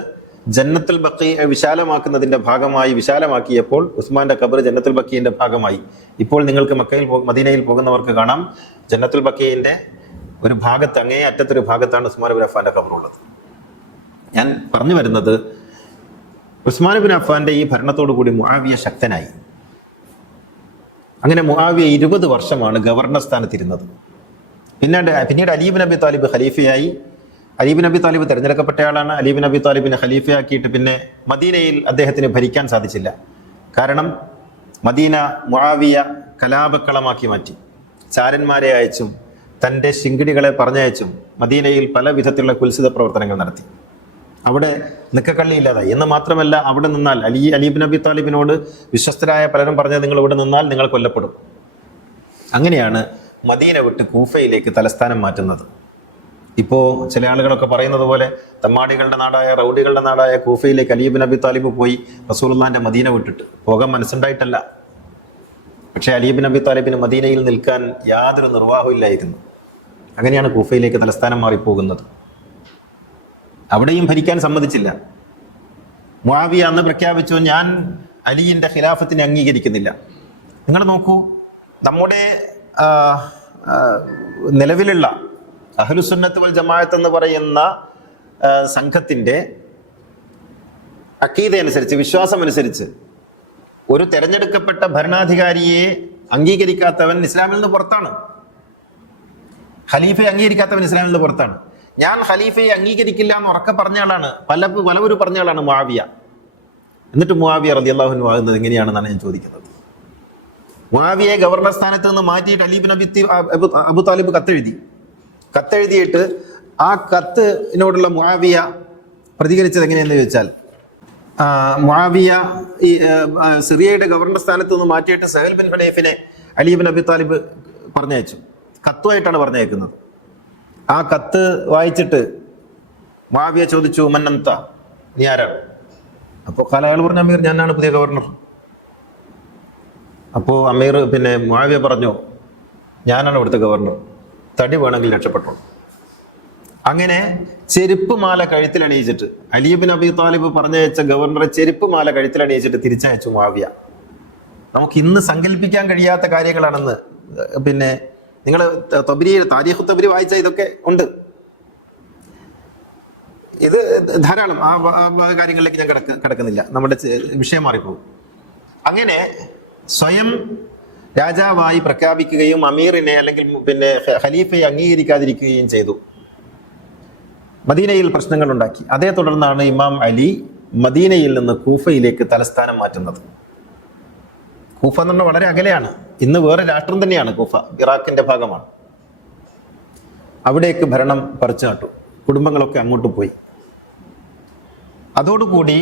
ജന്നത്തുൽ ബഖീ വിശാലമാക്കുന്നതിന്റെ ഭാഗമായി വിശാലമാക്കിയപ്പോൾ ഉസ്മാന്റെ ഖബർ ജന്നത്തുൽ ബഖീന്റെ ഭാഗമായി. ഇപ്പോൾ നിങ്ങൾക്ക് മദീനയിൽ പോകുന്നവർക്ക് കാണാം, ജന്നത്തുൽ ബഖീന്റെ ഒരു ഭാഗത്ത്, അങ്ങേ അറ്റത്തൊരു ഭാഗത്താണ് ഉസ്മാൻ ഇബ്നു അഫ്ഫാന്റെ ഖബറുള്ളത്. ഞാൻ പറഞ്ഞു വരുന്നത്, ഉസ്മാൻ ഇബ്നു അഫ്ഫാന്റെ ഈ ഭരണത്തോടു കൂടി മുആവിയ ശക്തനായി. അങ്ങനെ മുആവിയ 20 വർഷമാണ് ഗവർണർ സ്ഥാനത്തിരുന്നത്. പിന്നീട് അലി ഇബ്നു അബി താലിബ് ഖലീഫയായി. അലി ഇബ്നു അബി താലിബ് തിരഞ്ഞെടുക്കപ്പെട്ടയാളാണ്. അലി ഇബ്നു അബി താലിബിനെ ഖലീഫയാക്കിയിട്ട് പിന്നെ മദീനയിൽ അദ്ദേഹത്തിന് ഭരിക്കാൻ സാധിച്ചില്ല. കാരണം മദീന മുആവിയ കലാപക്കളമാക്കി മാറ്റി. ചാരന്മാരെ അയച്ചും തൻ്റെ ശിങ്കിടികളെ പറഞ്ഞയച്ചും മദീനയിൽ പല വിധത്തിലുള്ള കുൽസിത പ്രവർത്തനങ്ങൾ നടത്തി. അവിടെ നിക്കക്കള്ളിയില്ലാതായി. എന്ന് മാത്രമല്ല, അവിടെ നിന്നാൽ അലി ഇബ്നു അബി താലിബിനോട് വിശ്വസ്തരായ പലരും പറഞ്ഞത്, നിങ്ങൾ ഇവിടെ നിന്നാൽ നിങ്ങൾ കൊല്ലപ്പെടും. അങ്ങനെയാണ് മദീന വിട്ട് കൂഫയിലേക്ക് തലസ്ഥാനം മാറ്റുന്നത്. ഇപ്പോൾ ചില ആളുകളൊക്കെ പറയുന്നത് പോലെ തമ്മാടികളുടെ നാടായ, റൗഡികളുടെ നാടായ കൂഫയിലേക്ക് അലി ഇബ്നു അബി താലിബ് പോയി റസൂലുള്ളാഹിന്റെ മദീന വിട്ടിട്ട് പോകാൻ മനസ്സുണ്ടായിട്ടല്ല. പക്ഷേ അലി ഇബ്നു അബി താലിബിന് മദീനയിൽ നിൽക്കാൻ യാതൊരു നിർവാഹവും ഇല്ലായിരുന്നു. അങ്ങനെയാണ് കൂഫയിലേക്ക് തലസ്ഥാനം മാറിപ്പോകുന്നത്. അവിടെയും ഭരിക്കാൻ സമ്മതിച്ചില്ല. മുആവിയ അന്ന് പ്രഖ്യാപിച്ചു, ഞാൻ അലിയുടെ ഖിലാഫത്തിനെ അംഗീകരിക്കുന്നില്ല. നിങ്ങൾ നോക്കൂ, നമ്മുടെ നിലവിലുള്ള അഹ്ലുസുന്നത്ത് വൽ ജമാഅത്ത് എന്ന് പറയുന്ന സംഘത്തിന്റെ അഖീദ അനുസരിച്ച്, വിശ്വാസമനുസരിച്ച് ഒരു തെരഞ്ഞെടുക്കപ്പെട്ട ഭരണാധികാരിയെ അംഗീകരിക്കാത്തവൻ ഇസ്ലാമിൽ നിന്ന് പുറത്താണ്. ഖലീഫയെ അംഗീകരിക്കാത്തവൻ ഇസ്ലാമിൽ നിന്ന് പുറത്താണ്. ഞാൻ ഖലീഫയെ അംഗീകരിക്കില്ല എന്ന് ഉറക്കെ പറഞ്ഞ ആളാണ്, പലവരും പറഞ്ഞ ആളാണ് മുആവിയ. എന്നിട്ട് മുആവിയ റളിയല്ലാഹു അൻഹു ആകുന്നത് എങ്ങനെയാണെന്നാണ് ഞാൻ ചോദിക്കുന്നത്. മുആവിയയെ ഗവർണർ സ്ഥാനത്ത് നിന്ന് മാറ്റിയിട്ട് അലി ഇബ്നു അബൂ താലിബ് കത്തെഴുതിയിട്ട് ആ കത്തിനോടുള്ള മുആവിയ പ്രതികരിച്ചത് എങ്ങനെയെന്ന് ചോദിച്ചാൽ, മുആവിയ ഈ സിറിയയുടെ ഗവർണർ സ്ഥാനത്ത് നിന്ന് മാറ്റിയിട്ട് സഹൽ ബിൻ ഹുനൈഫിനെ അലി ഇബ്നു അബി താലിബ് പറഞ്ഞയച്ചു. കത്തുമായിട്ടാണ് പറഞ്ഞയക്കുന്നത്. ആ കത്ത് വായിച്ചിട്ട് മുആവിയ ചോദിച്ചു, മന്നന്ത, നീ ആരാണ്? അപ്പോൾ അയാൾ പറഞ്ഞു, അമീർ, ഞാനാണ് പുതിയ ഗവർണർ. അപ്പോൾ അമീർ മുആവിയ പറഞ്ഞു, ഞാനാണ് ഇവിടുത്തെ ഗവർണർ, തടി വേണമെങ്കിൽ രക്ഷപ്പെട്ടു. അങ്ങനെ ചെരുപ്പ് മാല കഴുത്തിലണിയിച്ചിട്ട് അലി ഇബ്നു അബി താലിബ് പറഞ്ഞയച്ച ഗവർണറെ ചെരുപ്പ് മാല കഴുത്തിലണിയിച്ചിട്ട് തിരിച്ചയച്ചു മുആവിയ. നമുക്ക് ഇന്ന് സങ്കല്പിക്കാൻ കഴിയാത്ത കാര്യങ്ങളാണെന്ന്. നിങ്ങൾ താരീഖ് തബ്രി വായിച്ച ഇതൊക്കെ ഉണ്ട്. ഇത് ധാരാളം, ആ കാര്യങ്ങളിലേക്ക് ഞാൻ കിടക്കുന്നില്ല, നമ്മുടെ വിഷയം മാറിപ്പോകും. അങ്ങനെ സ്വയം രാജാവായി പ്രഖ്യാപിക്കുകയും അമീറിനെ അല്ലെങ്കിൽ ഖലീഫയെ അംഗീകരിക്കാതിരിക്കുകയും ചെയ്തു. മദീനയിൽ പ്രശ്നങ്ങൾ ഉണ്ടാക്കി. അതേ തുടർന്നാണ് ഇമാം അലി മദീനയിൽ നിന്ന് കൂഫയിലേക്ക് തലസ്ഥാനം മാറ്റുന്നത്. കൂഫ എന്ന് പറഞ്ഞാൽ വളരെ അകലെയാണ്. ഇന്ന് വേറെ രാഷ്ട്രം തന്നെയാണ് കൂഫ, ഇറാഖിന്റെ ഭാഗമാണ്. അവിടേക്ക് ഭരണം പറിച്ചു നട്ടു. കുടുംബങ്ങളൊക്കെ അങ്ങോട്ട് പോയി. അതോടുകൂടി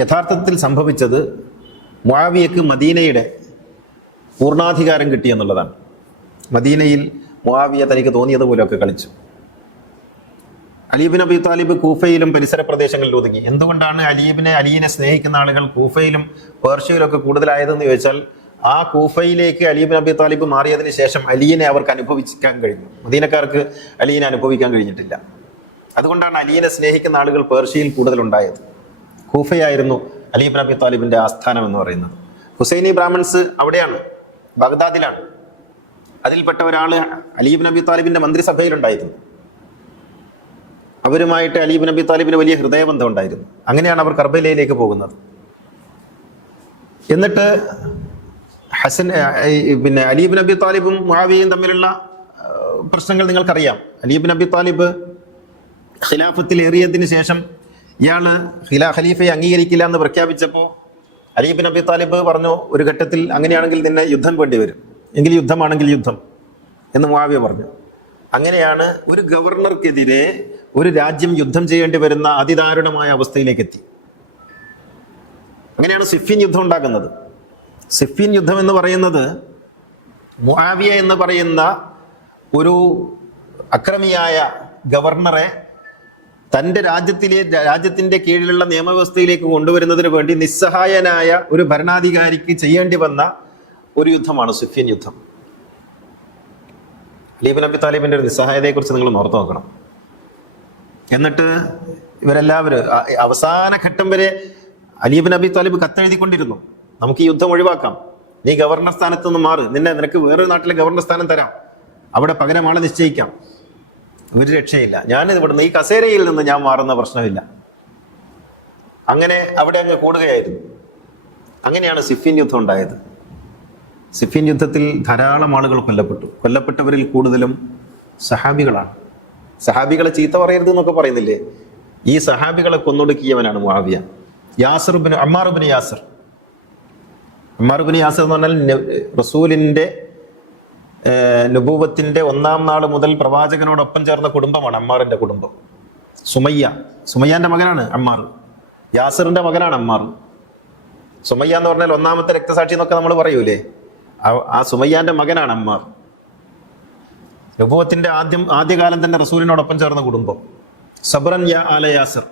യഥാർത്ഥത്തിൽ സംഭവിച്ചത്, മുആവിയക്ക് മദീനയുടെ പൂർണ്ണാധികാരം കിട്ടിയെന്നുള്ളതാണ്. മദീനയിൽ മുആവിയ തനിക്ക് തോന്നിയതുപോലെയൊക്കെ കളിച്ചു. അലി ഇബ്നു അബി താലിബ് കൂഫയിലും പരിസര പ്രദേശങ്ങളിലും ഒതുങ്ങി. എന്തുകൊണ്ടാണ് അലിയെ സ്നേഹിക്കുന്ന ആളുകൾ കൂഫയിലും പേർഷ്യയിലൊക്കെ കൂടുതലായതെന്ന് ചോദിച്ചാൽ, ആ കൂഫയിലേക്ക് അലി ഇബ്നു അബി താലിബ് മാറിയതിന് ശേഷം അലിയെ അവർക്ക് അനുഭവിക്കാൻ കഴിഞ്ഞു. മദീനക്കാർക്ക് അലിയെ അനുഭവിക്കാൻ കഴിഞ്ഞിട്ടില്ല. അതുകൊണ്ടാണ് അലിയെ സ്നേഹിക്കുന്ന ആളുകൾ പേർഷ്യയിൽ കൂടുതലുണ്ടായത്. കൂഫയായിരുന്നു അലി ഇബ്നു അബി താലിബിന്റെ ആസ്ഥാനം എന്ന് പറയുന്നത്. ഹുസൈനി ബ്രാഹ്മൺസ് അവിടെയാണ്, ബഗ്ദാദിലാണ്. അതിൽപ്പെട്ട ഒരാൾ അലി ഇബ്നു അബി താലിബിന്റെ മന്ത്രിസഭയിലുണ്ടായിരുന്നു. അവരുമായിട്ട് അലി ഇബ്നു അബി താലിബിന് വലിയ ഹൃദയബന്ധം ഉണ്ടായിരുന്നു. അങ്ങനെയാണ് അവർ കർബലയിലേക്ക് പോകുന്നത്. എന്നിട്ട് അലി ഇബ്നു അബി താലിബും മുആവിയയും തമ്മിലുള്ള പ്രശ്നങ്ങൾ നിങ്ങൾക്കറിയാം. അലി ഇബ്നു അബി താലിബ് ഖിലാഫത്തിൽ ഏറിയതിന് ശേഷം ഇയാള് ഖലീഫയെ അംഗീകരിക്കില്ല എന്ന് പ്രഖ്യാപിച്ചപ്പോൾ അലി ഇബ്നു അബി താലിബ് പറഞ്ഞു, ഒരു ഘട്ടത്തിൽ അങ്ങനെയാണെങ്കിൽ നിന്നെ യുദ്ധം വേണ്ടി വരും, എങ്കിൽ യുദ്ധമാണെങ്കിൽ യുദ്ധം എന്ന് മുആവിയ പറഞ്ഞു. അങ്ങനെയാണ് ഒരു ഗവർണർക്കെതിരെ ഒരു രാജ്യം യുദ്ധം ചെയ്യേണ്ടി വരുന്ന അതിദാരുണമായ അവസ്ഥയിലേക്ക് എത്തി. അങ്ങനെയാണ് സിഫീൻ യുദ്ധം ഉണ്ടാകുന്നത്. സിഫീൻ യുദ്ധം എന്ന് പറയുന്നത് മുആവിയ എന്ന് പറയുന്ന ഒരു അക്രമിയായ ഗവർണറെ തൻ്റെ രാജ്യത്തിൻ്റെ കീഴിലുള്ള നിയമവ്യവസ്ഥയിലേക്ക് കൊണ്ടുവരുന്നതിന് വേണ്ടി നിസ്സഹായനായ ഒരു ഭരണാധികാരിക്ക് ചെയ്യേണ്ടി വന്ന ഒരു യുദ്ധമാണ് സിഫീൻ യുദ്ധം. അലി ഇബ്നു അബി താലിബിൻ്റെ ഒരു നിസ്സഹായതയെക്കുറിച്ച് നിങ്ങൾ ഓർത്ത് നോക്കണം. എന്നിട്ട് ഇവരെല്ലാവരും അവസാന ഘട്ടം വരെ അലി ഇബ്നു അബി താലിബ് കത്തെഴുതിക്കൊണ്ടിരുന്നു, നമുക്ക് ഈ യുദ്ധം ഒഴിവാക്കാം, നീ ഗവർണർ സ്ഥാനത്ത് നിന്ന് മാറ്, നിനക്ക് വേറൊരു നാട്ടിലെ ഗവർണർ സ്ഥാനം തരാം, അവിടെ പകരം ആളെ നിശ്ചയിക്കാം, ഒരു രക്ഷയില്ല, ഞാൻ ഇവിടുന്ന് ഈ കസേരയിൽ നിന്ന് ഞാൻ മാറുന്ന പ്രശ്നമില്ല. അങ്ങനെ അവിടെ അങ്ങ് കൂടുകയായിരുന്നു. അങ്ങനെയാണ് സിഫീൻ യുദ്ധം ഉണ്ടായത്. സിഫീൻ യുദ്ധത്തിൽ ധാരാളം ആളുകൾ കൊല്ലപ്പെട്ടവരിൽ കൂടുതലും സഹാബികളാണ്. സഹാബികളെ ചീത്ത പറയരുത് എന്നൊക്കെ പറയുന്നില്ലേ, ഈ സഹാബികളെ കൊന്നൊടുക്കിയവനാണ് മുആവിയ. അമ്മാർ ഇബ്നു യാസിർ എന്ന് പറഞ്ഞാൽ റസൂലിന്റെ നുബൂവത്തിന്റെ 1-ാം നാൾ മുതൽ പ്രവാചകനോടൊപ്പം ചേർന്ന കുടുംബമാണ് അമ്മാറിന്റെ കുടുംബം. സുമയ്യാന്റെ മകനാണ് അമ്മാർ, യാസിറിന്റെ മകനാണ് അമ്മാർ. സുമയ്യ എന്ന് പറഞ്ഞാൽ 1-ാമത്തെ രക്തസാക്ഷി എന്നൊക്കെ നമ്മൾ പറയൂലേ, ആ സുമയ്യാന്റെ മകനാണ് അമ്മാർ. നുബൂവത്തിന്റെ ആദ്യകാലം തന്നെ റസൂലിനോടൊപ്പം ചേർന്ന കുടുംബം. സബ്രൻ യാ ആല യാസിർ,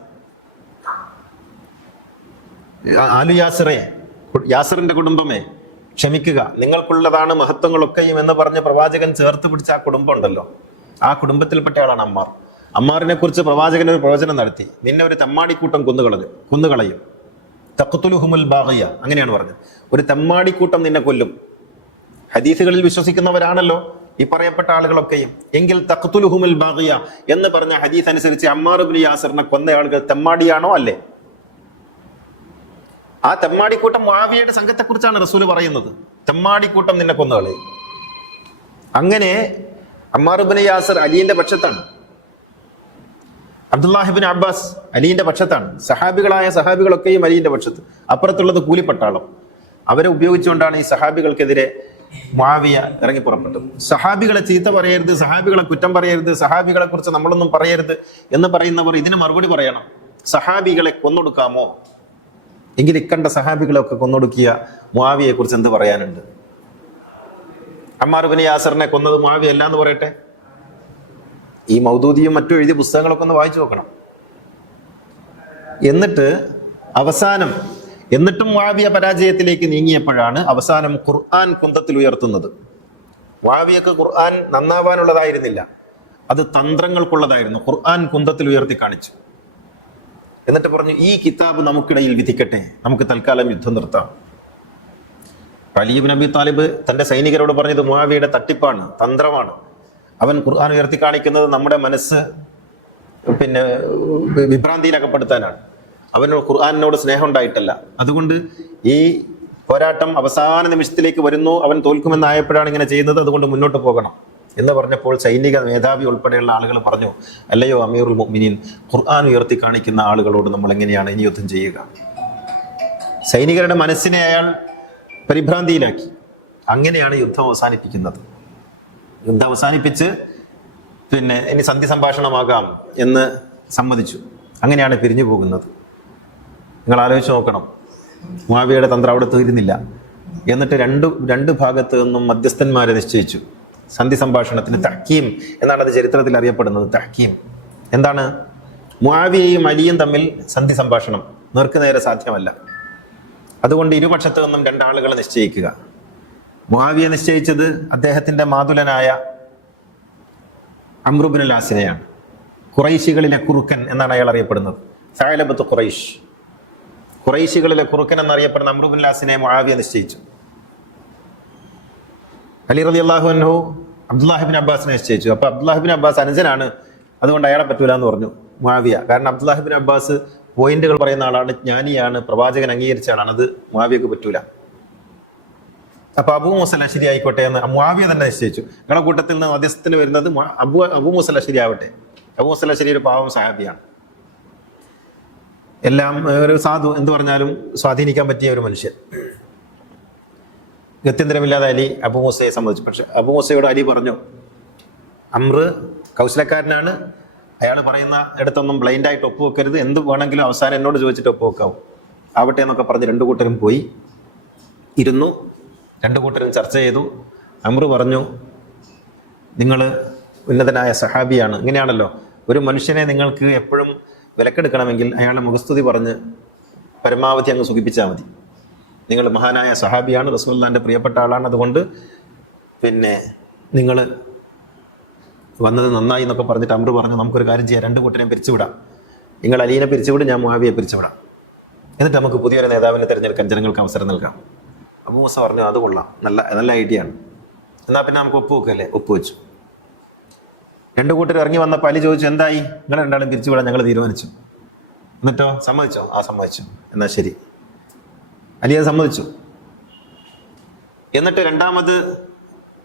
ആലു യാസിറെ, യാസിറിന്റെ കുടുംബമേ ക്ഷമിക്കുക, നിങ്ങൾക്കുള്ളതാണ് മഹത്വങ്ങളൊക്കെയും എന്ന് പറഞ്ഞ് പ്രവാചകൻ ചേർത്ത് പിടിച്ച ആ കുടുംബം ഉണ്ടല്ലോ, ആ കുടുംബത്തിൽപ്പെട്ട ആളാണ് അമ്മാർ. അമ്മാറിനെ കുറിച്ച് പ്രവാചകൻ ഒരു പ്രവചനം നടത്തി, നിന്നെ ഒരു തെമ്മാടിക്കൂട്ടം കൊന്നുകളയും. തഖ്തുലുഹുമുൽ ബാഗിയ, അങ്ങനെയാണ് പറഞ്ഞത്, ഒരു തെമ്മാടിക്കൂട്ടം നിന്നെ കൊല്ലും. ഹദീസുകളിൽ വിശ്വസിക്കുന്നവരാണല്ലോ ഈ പറയപ്പെട്ട ആളുകളൊക്കെയും. എങ്കിൽ തഖ്തുലുഹുമുൽ ബാഗിയ എന്ന് പറഞ്ഞ ഹദീസ് അനുസരിച്ച് അമ്മാർ ഇബ്നു യാസിറിനെ കൊന്ന ആളുകൾ തെമ്മാടിയാണോ അല്ലേ? ആ തെമ്മാടിക്കൂട്ടം മുആവിയയുടെ സംഘത്തെക്കുറിച്ചാണ് റസൂൽ പറയുന്നത്, തെമ്മാടിക്കൂട്ടം നിന്നെ കൊന്നുകളെ. അങ്ങനെ അമ്മാർ ഇബ്നു യാസിർ അലിയുടെ പക്ഷത്താണ്, അബ്ദുല്ലാഹിബ്നു അബ്ബാസ് അലിയുടെ പക്ഷത്താണ്, സഹാബികളൊക്കെയും അലിയുടെ പക്ഷത്ത്. അപ്പുറത്തുള്ളത് കൂലിപ്പട്ടാളം. അവരെ ഉപയോഗിച്ചുകൊണ്ടാണ് ഈ സഹാബികൾക്കെതിരെ മുആവിയ ഇറങ്ങി പുറപ്പെട്ടത്. സഹാബികളെ ചീത്ത പറയരുത്, സഹാബികളെ കുറ്റം പറയരുത്, സഹാബികളെ കുറിച്ച് നമ്മളൊന്നും പറയരുത് എന്ന് പറയുന്നവർ ഇതിന് മറുപടി പറയണം. സഹാബികളെ കൊന്നൊടുക്കാമോ? എങ്കിൽ ഇക്കണ്ട സഹാബികളൊക്കെ കൊന്നൊടുക്കിയ മുആവിയയെ കുറിച്ച് എന്ത് പറയാനുണ്ട്? അമ്മാർ ഇബ്നു യാസിറിനെ കൊന്നത് മുആവിയ അല്ല എന്ന് പറയട്ടെ. ഈ മൗദൂദിയും മറ്റും എഴുതിയ പുസ്തകങ്ങളൊക്കെ ഒന്ന് വായിച്ചു നോക്കണം. എന്നിട്ടും മുആവിയ പരാജയത്തിലേക്ക് നീങ്ങിയപ്പോഴാണ് അവസാനം ഖുർആൻ കുന്തത്തിൽ ഉയർത്തുന്നത്. മുആവിയക്ക് ഖുർആൻ നന്നാവാനുള്ളതായിരുന്നില്ല, അത് തന്ത്രങ്ങൾക്കുള്ളതായിരുന്നു. ഖുർആൻ കുന്തത്തിൽ ഉയർത്തി കാണിച്ചു. എന്നിട്ട് പറഞ്ഞു, ഈ കിതാബ് നമുക്കിടയിൽ വിധിക്കട്ടെ, നമുക്ക് തൽക്കാലം യുദ്ധം നിർത്താം. അലി ഇബ്നു അബി താലിബ് തന്റെ സൈനികരോട് പറഞ്ഞത് മുആവിയയുടെ തട്ടിപ്പാണ്, തന്ത്രമാണ്. അവൻ ഖുർആൻ ഉയർത്തി കാണിക്കുന്നത് നമ്മുടെ മനസ്സ് വിഭ്രാന്തിയിലകപ്പെടുത്താനാണ്. അവന് ഖുർആനിനോട് സ്നേഹം ഉണ്ടായിട്ടല്ല. അതുകൊണ്ട് ഈ പോരാട്ടം അവസാന നിമിഷത്തിലേക്ക് വരുന്നു, അവൻ തോൽക്കുമെന്നായപ്പോഴാണ് ഇങ്ങനെ ചെയ്യുന്നത്, അതുകൊണ്ട് മുന്നോട്ട് പോകണം എന്ന് പറഞ്ഞപ്പോൾ സൈനിക മേധാവി ഉൾപ്പെടെയുള്ള ആളുകൾ പറഞ്ഞു, അല്ലയോ അമീറുൽ മുഅ്മിനീൻ, ഖുർആൻ ഉയർത്തി കാണിക്കുന്ന ആളുകളോട് നമ്മൾ എങ്ങനെയാണ് ഇനി യുദ്ധം ചെയ്യുക? സൈനികരുടെ മനസ്സിനെ അയാൾ പരിഭ്രാന്തിയിലാക്കി. അങ്ങനെയാണ് യുദ്ധം അവസാനിപ്പിക്കുന്നത്. യുദ്ധം അവസാനിപ്പിച്ച് ഇനി സന്ധി സംഭാഷണമാകാം എന്ന് സമ്മതിച്ചു. അങ്ങനെയാണ് പിരിഞ്ഞു പോകുന്നത്. നിങ്ങൾ ആലോചിച്ച് നോക്കണം, മുആവിയയുടെ തന്ത്രം അവിടെ തീരുന്നില്ല. എന്നിട്ട് രണ്ട് ഭാഗത്ത് നിന്നും മധ്യസ്ഥന്മാരെ നിശ്ചയിച്ചു. സന്ധി സംഭാഷണത്തിന് തഹ്കീം എന്നാണ് അത് ചരിത്രത്തിൽ അറിയപ്പെടുന്നത്. തഹ്കീം എന്താണ്? മുആവിയയും അലിയും തമ്മിൽ സന്ധി സംഭാഷണം നേർക്കുനേരെ സാധ്യമല്ല. അതുകൊണ്ട് ഇരുപക്ഷത്തു നിന്നും 2 ആളുകളെ നിശ്ചയിക്കുക. മുആവിയ നിശ്ചയിച്ചത് അദ്ദേഹത്തിന്റെ മാതുലനായ അംർ ഇബ്നുൽ ആസിനെയാണ്. ഖുറൈശികളിലെ കുറുക്കൻ എന്നാണ് അയാൾ അറിയപ്പെടുന്നത്. സഅലബത്ത് ഖുറൈശികളിലെ കുറുക്കൻ എന്നറിയപ്പെടുന്ന അംർ ഇബ്നുൽ ആസിനെ മുആവിയ നിശ്ചയിച്ചു. അലി റളിയല്ലാഹു അൻഹു അബ്ദുല്ലാഹി ഇബ്നു അബ്ബാസിനെ നിശ്ചയിച്ചു. അപ്പൊ അബ്ദുല്ലാഹി ഇബ്നു അബ്ബാസ് അനുജനാണ്, അതുകൊണ്ട് അയാളെ പറ്റൂല എന്ന് പറഞ്ഞു മുആവിയ. കാരണം അബ്ദുല്ലാഹി ഇബ്നു അബ്ബാസ് പോയിന്റുകൾ പറയുന്ന ആളാണ്, ജ്ഞാനിയാണ്, പ്രവാചകൻ അംഗീകരിച്ച ആളാണ്. അത് മുആവിയക്ക് പറ്റൂല. അപ്പൊ അബൂ മൂസൽ അശ്ശരി ആയിക്കോട്ടെ എന്ന് മുആവിയ തന്നെ നിശ്ചയിച്ചു. നിങ്ങളുടെ കൂട്ടത്തിൽ നിന്ന് മധ്യസ്ഥത്തിന് വരുന്നത് അബൂ മൂസൽ അശ്ശരി ആവട്ടെ. അബൂ മൂസൽ അശ്ശരി ഒരു പാവം സഹാബിയാണ്, എല്ലാം ഒരു സാധു എന്ത് പറഞ്ഞാലും സ്വാധീനിക്കാൻ പറ്റിയ ഒരു മനുഷ്യൻ. ഗത്യന്തരമില്ലാതെ അലി അബൂ മൂസയെ സമ്മതിച്ചു. പക്ഷെ അബൂ മൂസയോട് അലി പറഞ്ഞു, അംർ കൗശലക്കാരനാണ്, അയാൾ പറയുന്ന ഇടത്തൊന്നും ബ്ലൈൻഡായിട്ട് ഒപ്പുവെക്കരുത്, എന്ത് വേണമെങ്കിലും അവസാനം എന്നോട് ചോദിച്ചിട്ട് ഒപ്പുവെക്കാവും. ആവട്ടെ എന്നൊക്കെ പറഞ്ഞ് 2 കൂട്ടരും പോയി ഇരുന്നു. 2 കൂട്ടരും ചർച്ച ചെയ്തു. അമ്രു പറഞ്ഞു, നിങ്ങൾ ഉന്നതനായ സഹാബിയാണ്. ഇങ്ങനെയാണല്ലോ, ഒരു മനുഷ്യനെ നിങ്ങൾക്ക് എപ്പോഴും വിലക്കെടുക്കണമെങ്കിൽ അയാളുടെ മുഖസ്തുതി പറഞ്ഞ് പരമാവധി അങ്ങ് സുഖിപ്പിച്ചാൽ മതി. നിങ്ങൾ മഹാനായ സഹാബിയാണ്, റസൂലുള്ളാഹിന്റെ പ്രിയപ്പെട്ട ആളാണ്, അതുകൊണ്ട് പിന്നെ നിങ്ങൾ വന്നത് നന്നായി എന്നൊക്കെ പറഞ്ഞിട്ട് അമ്രു പറഞ്ഞു, നമുക്കൊരു കാര്യം ചെയ്യാം, രണ്ട് കൂട്ടരെയും പിരിച്ചുവിടാം. നിങ്ങൾ അലീനെ പിരിച്ചുവിടും, ഞാൻ മുആവിയെ പിരിച്ചുവിടാം. എന്നിട്ട് നമുക്ക് പുതിയൊരു നേതാവിനെ തിരഞ്ഞെടുക്കാൻ ജനങ്ങൾക്ക് അവസരം നൽകാം. അബൂ മൂസ പറഞ്ഞു, അത് കൊള്ളാം, നല്ല ഐഡിയ ആണ്. എന്നാൽ പിന്നെ നമുക്ക് ഒപ്പുവെക്കല്ലേ? ഒപ്പുവെച്ചു. രണ്ടു കൂട്ടർ ഇറങ്ങി വന്നപ്പോൾ അലി ചോദിച്ചു, എന്തായി? നിങ്ങൾ രണ്ടാളും പിരിച്ചുവിടാൻ ഞങ്ങൾ തീരുമാനിച്ചു. എന്നിട്ടോ സമ്മതിച്ചോ? ആ സമ്മതിച്ചു. എന്നാൽ ശരി, അലി അത് സമ്മതിച്ചു. എന്നിട്ട് രണ്ടാമത്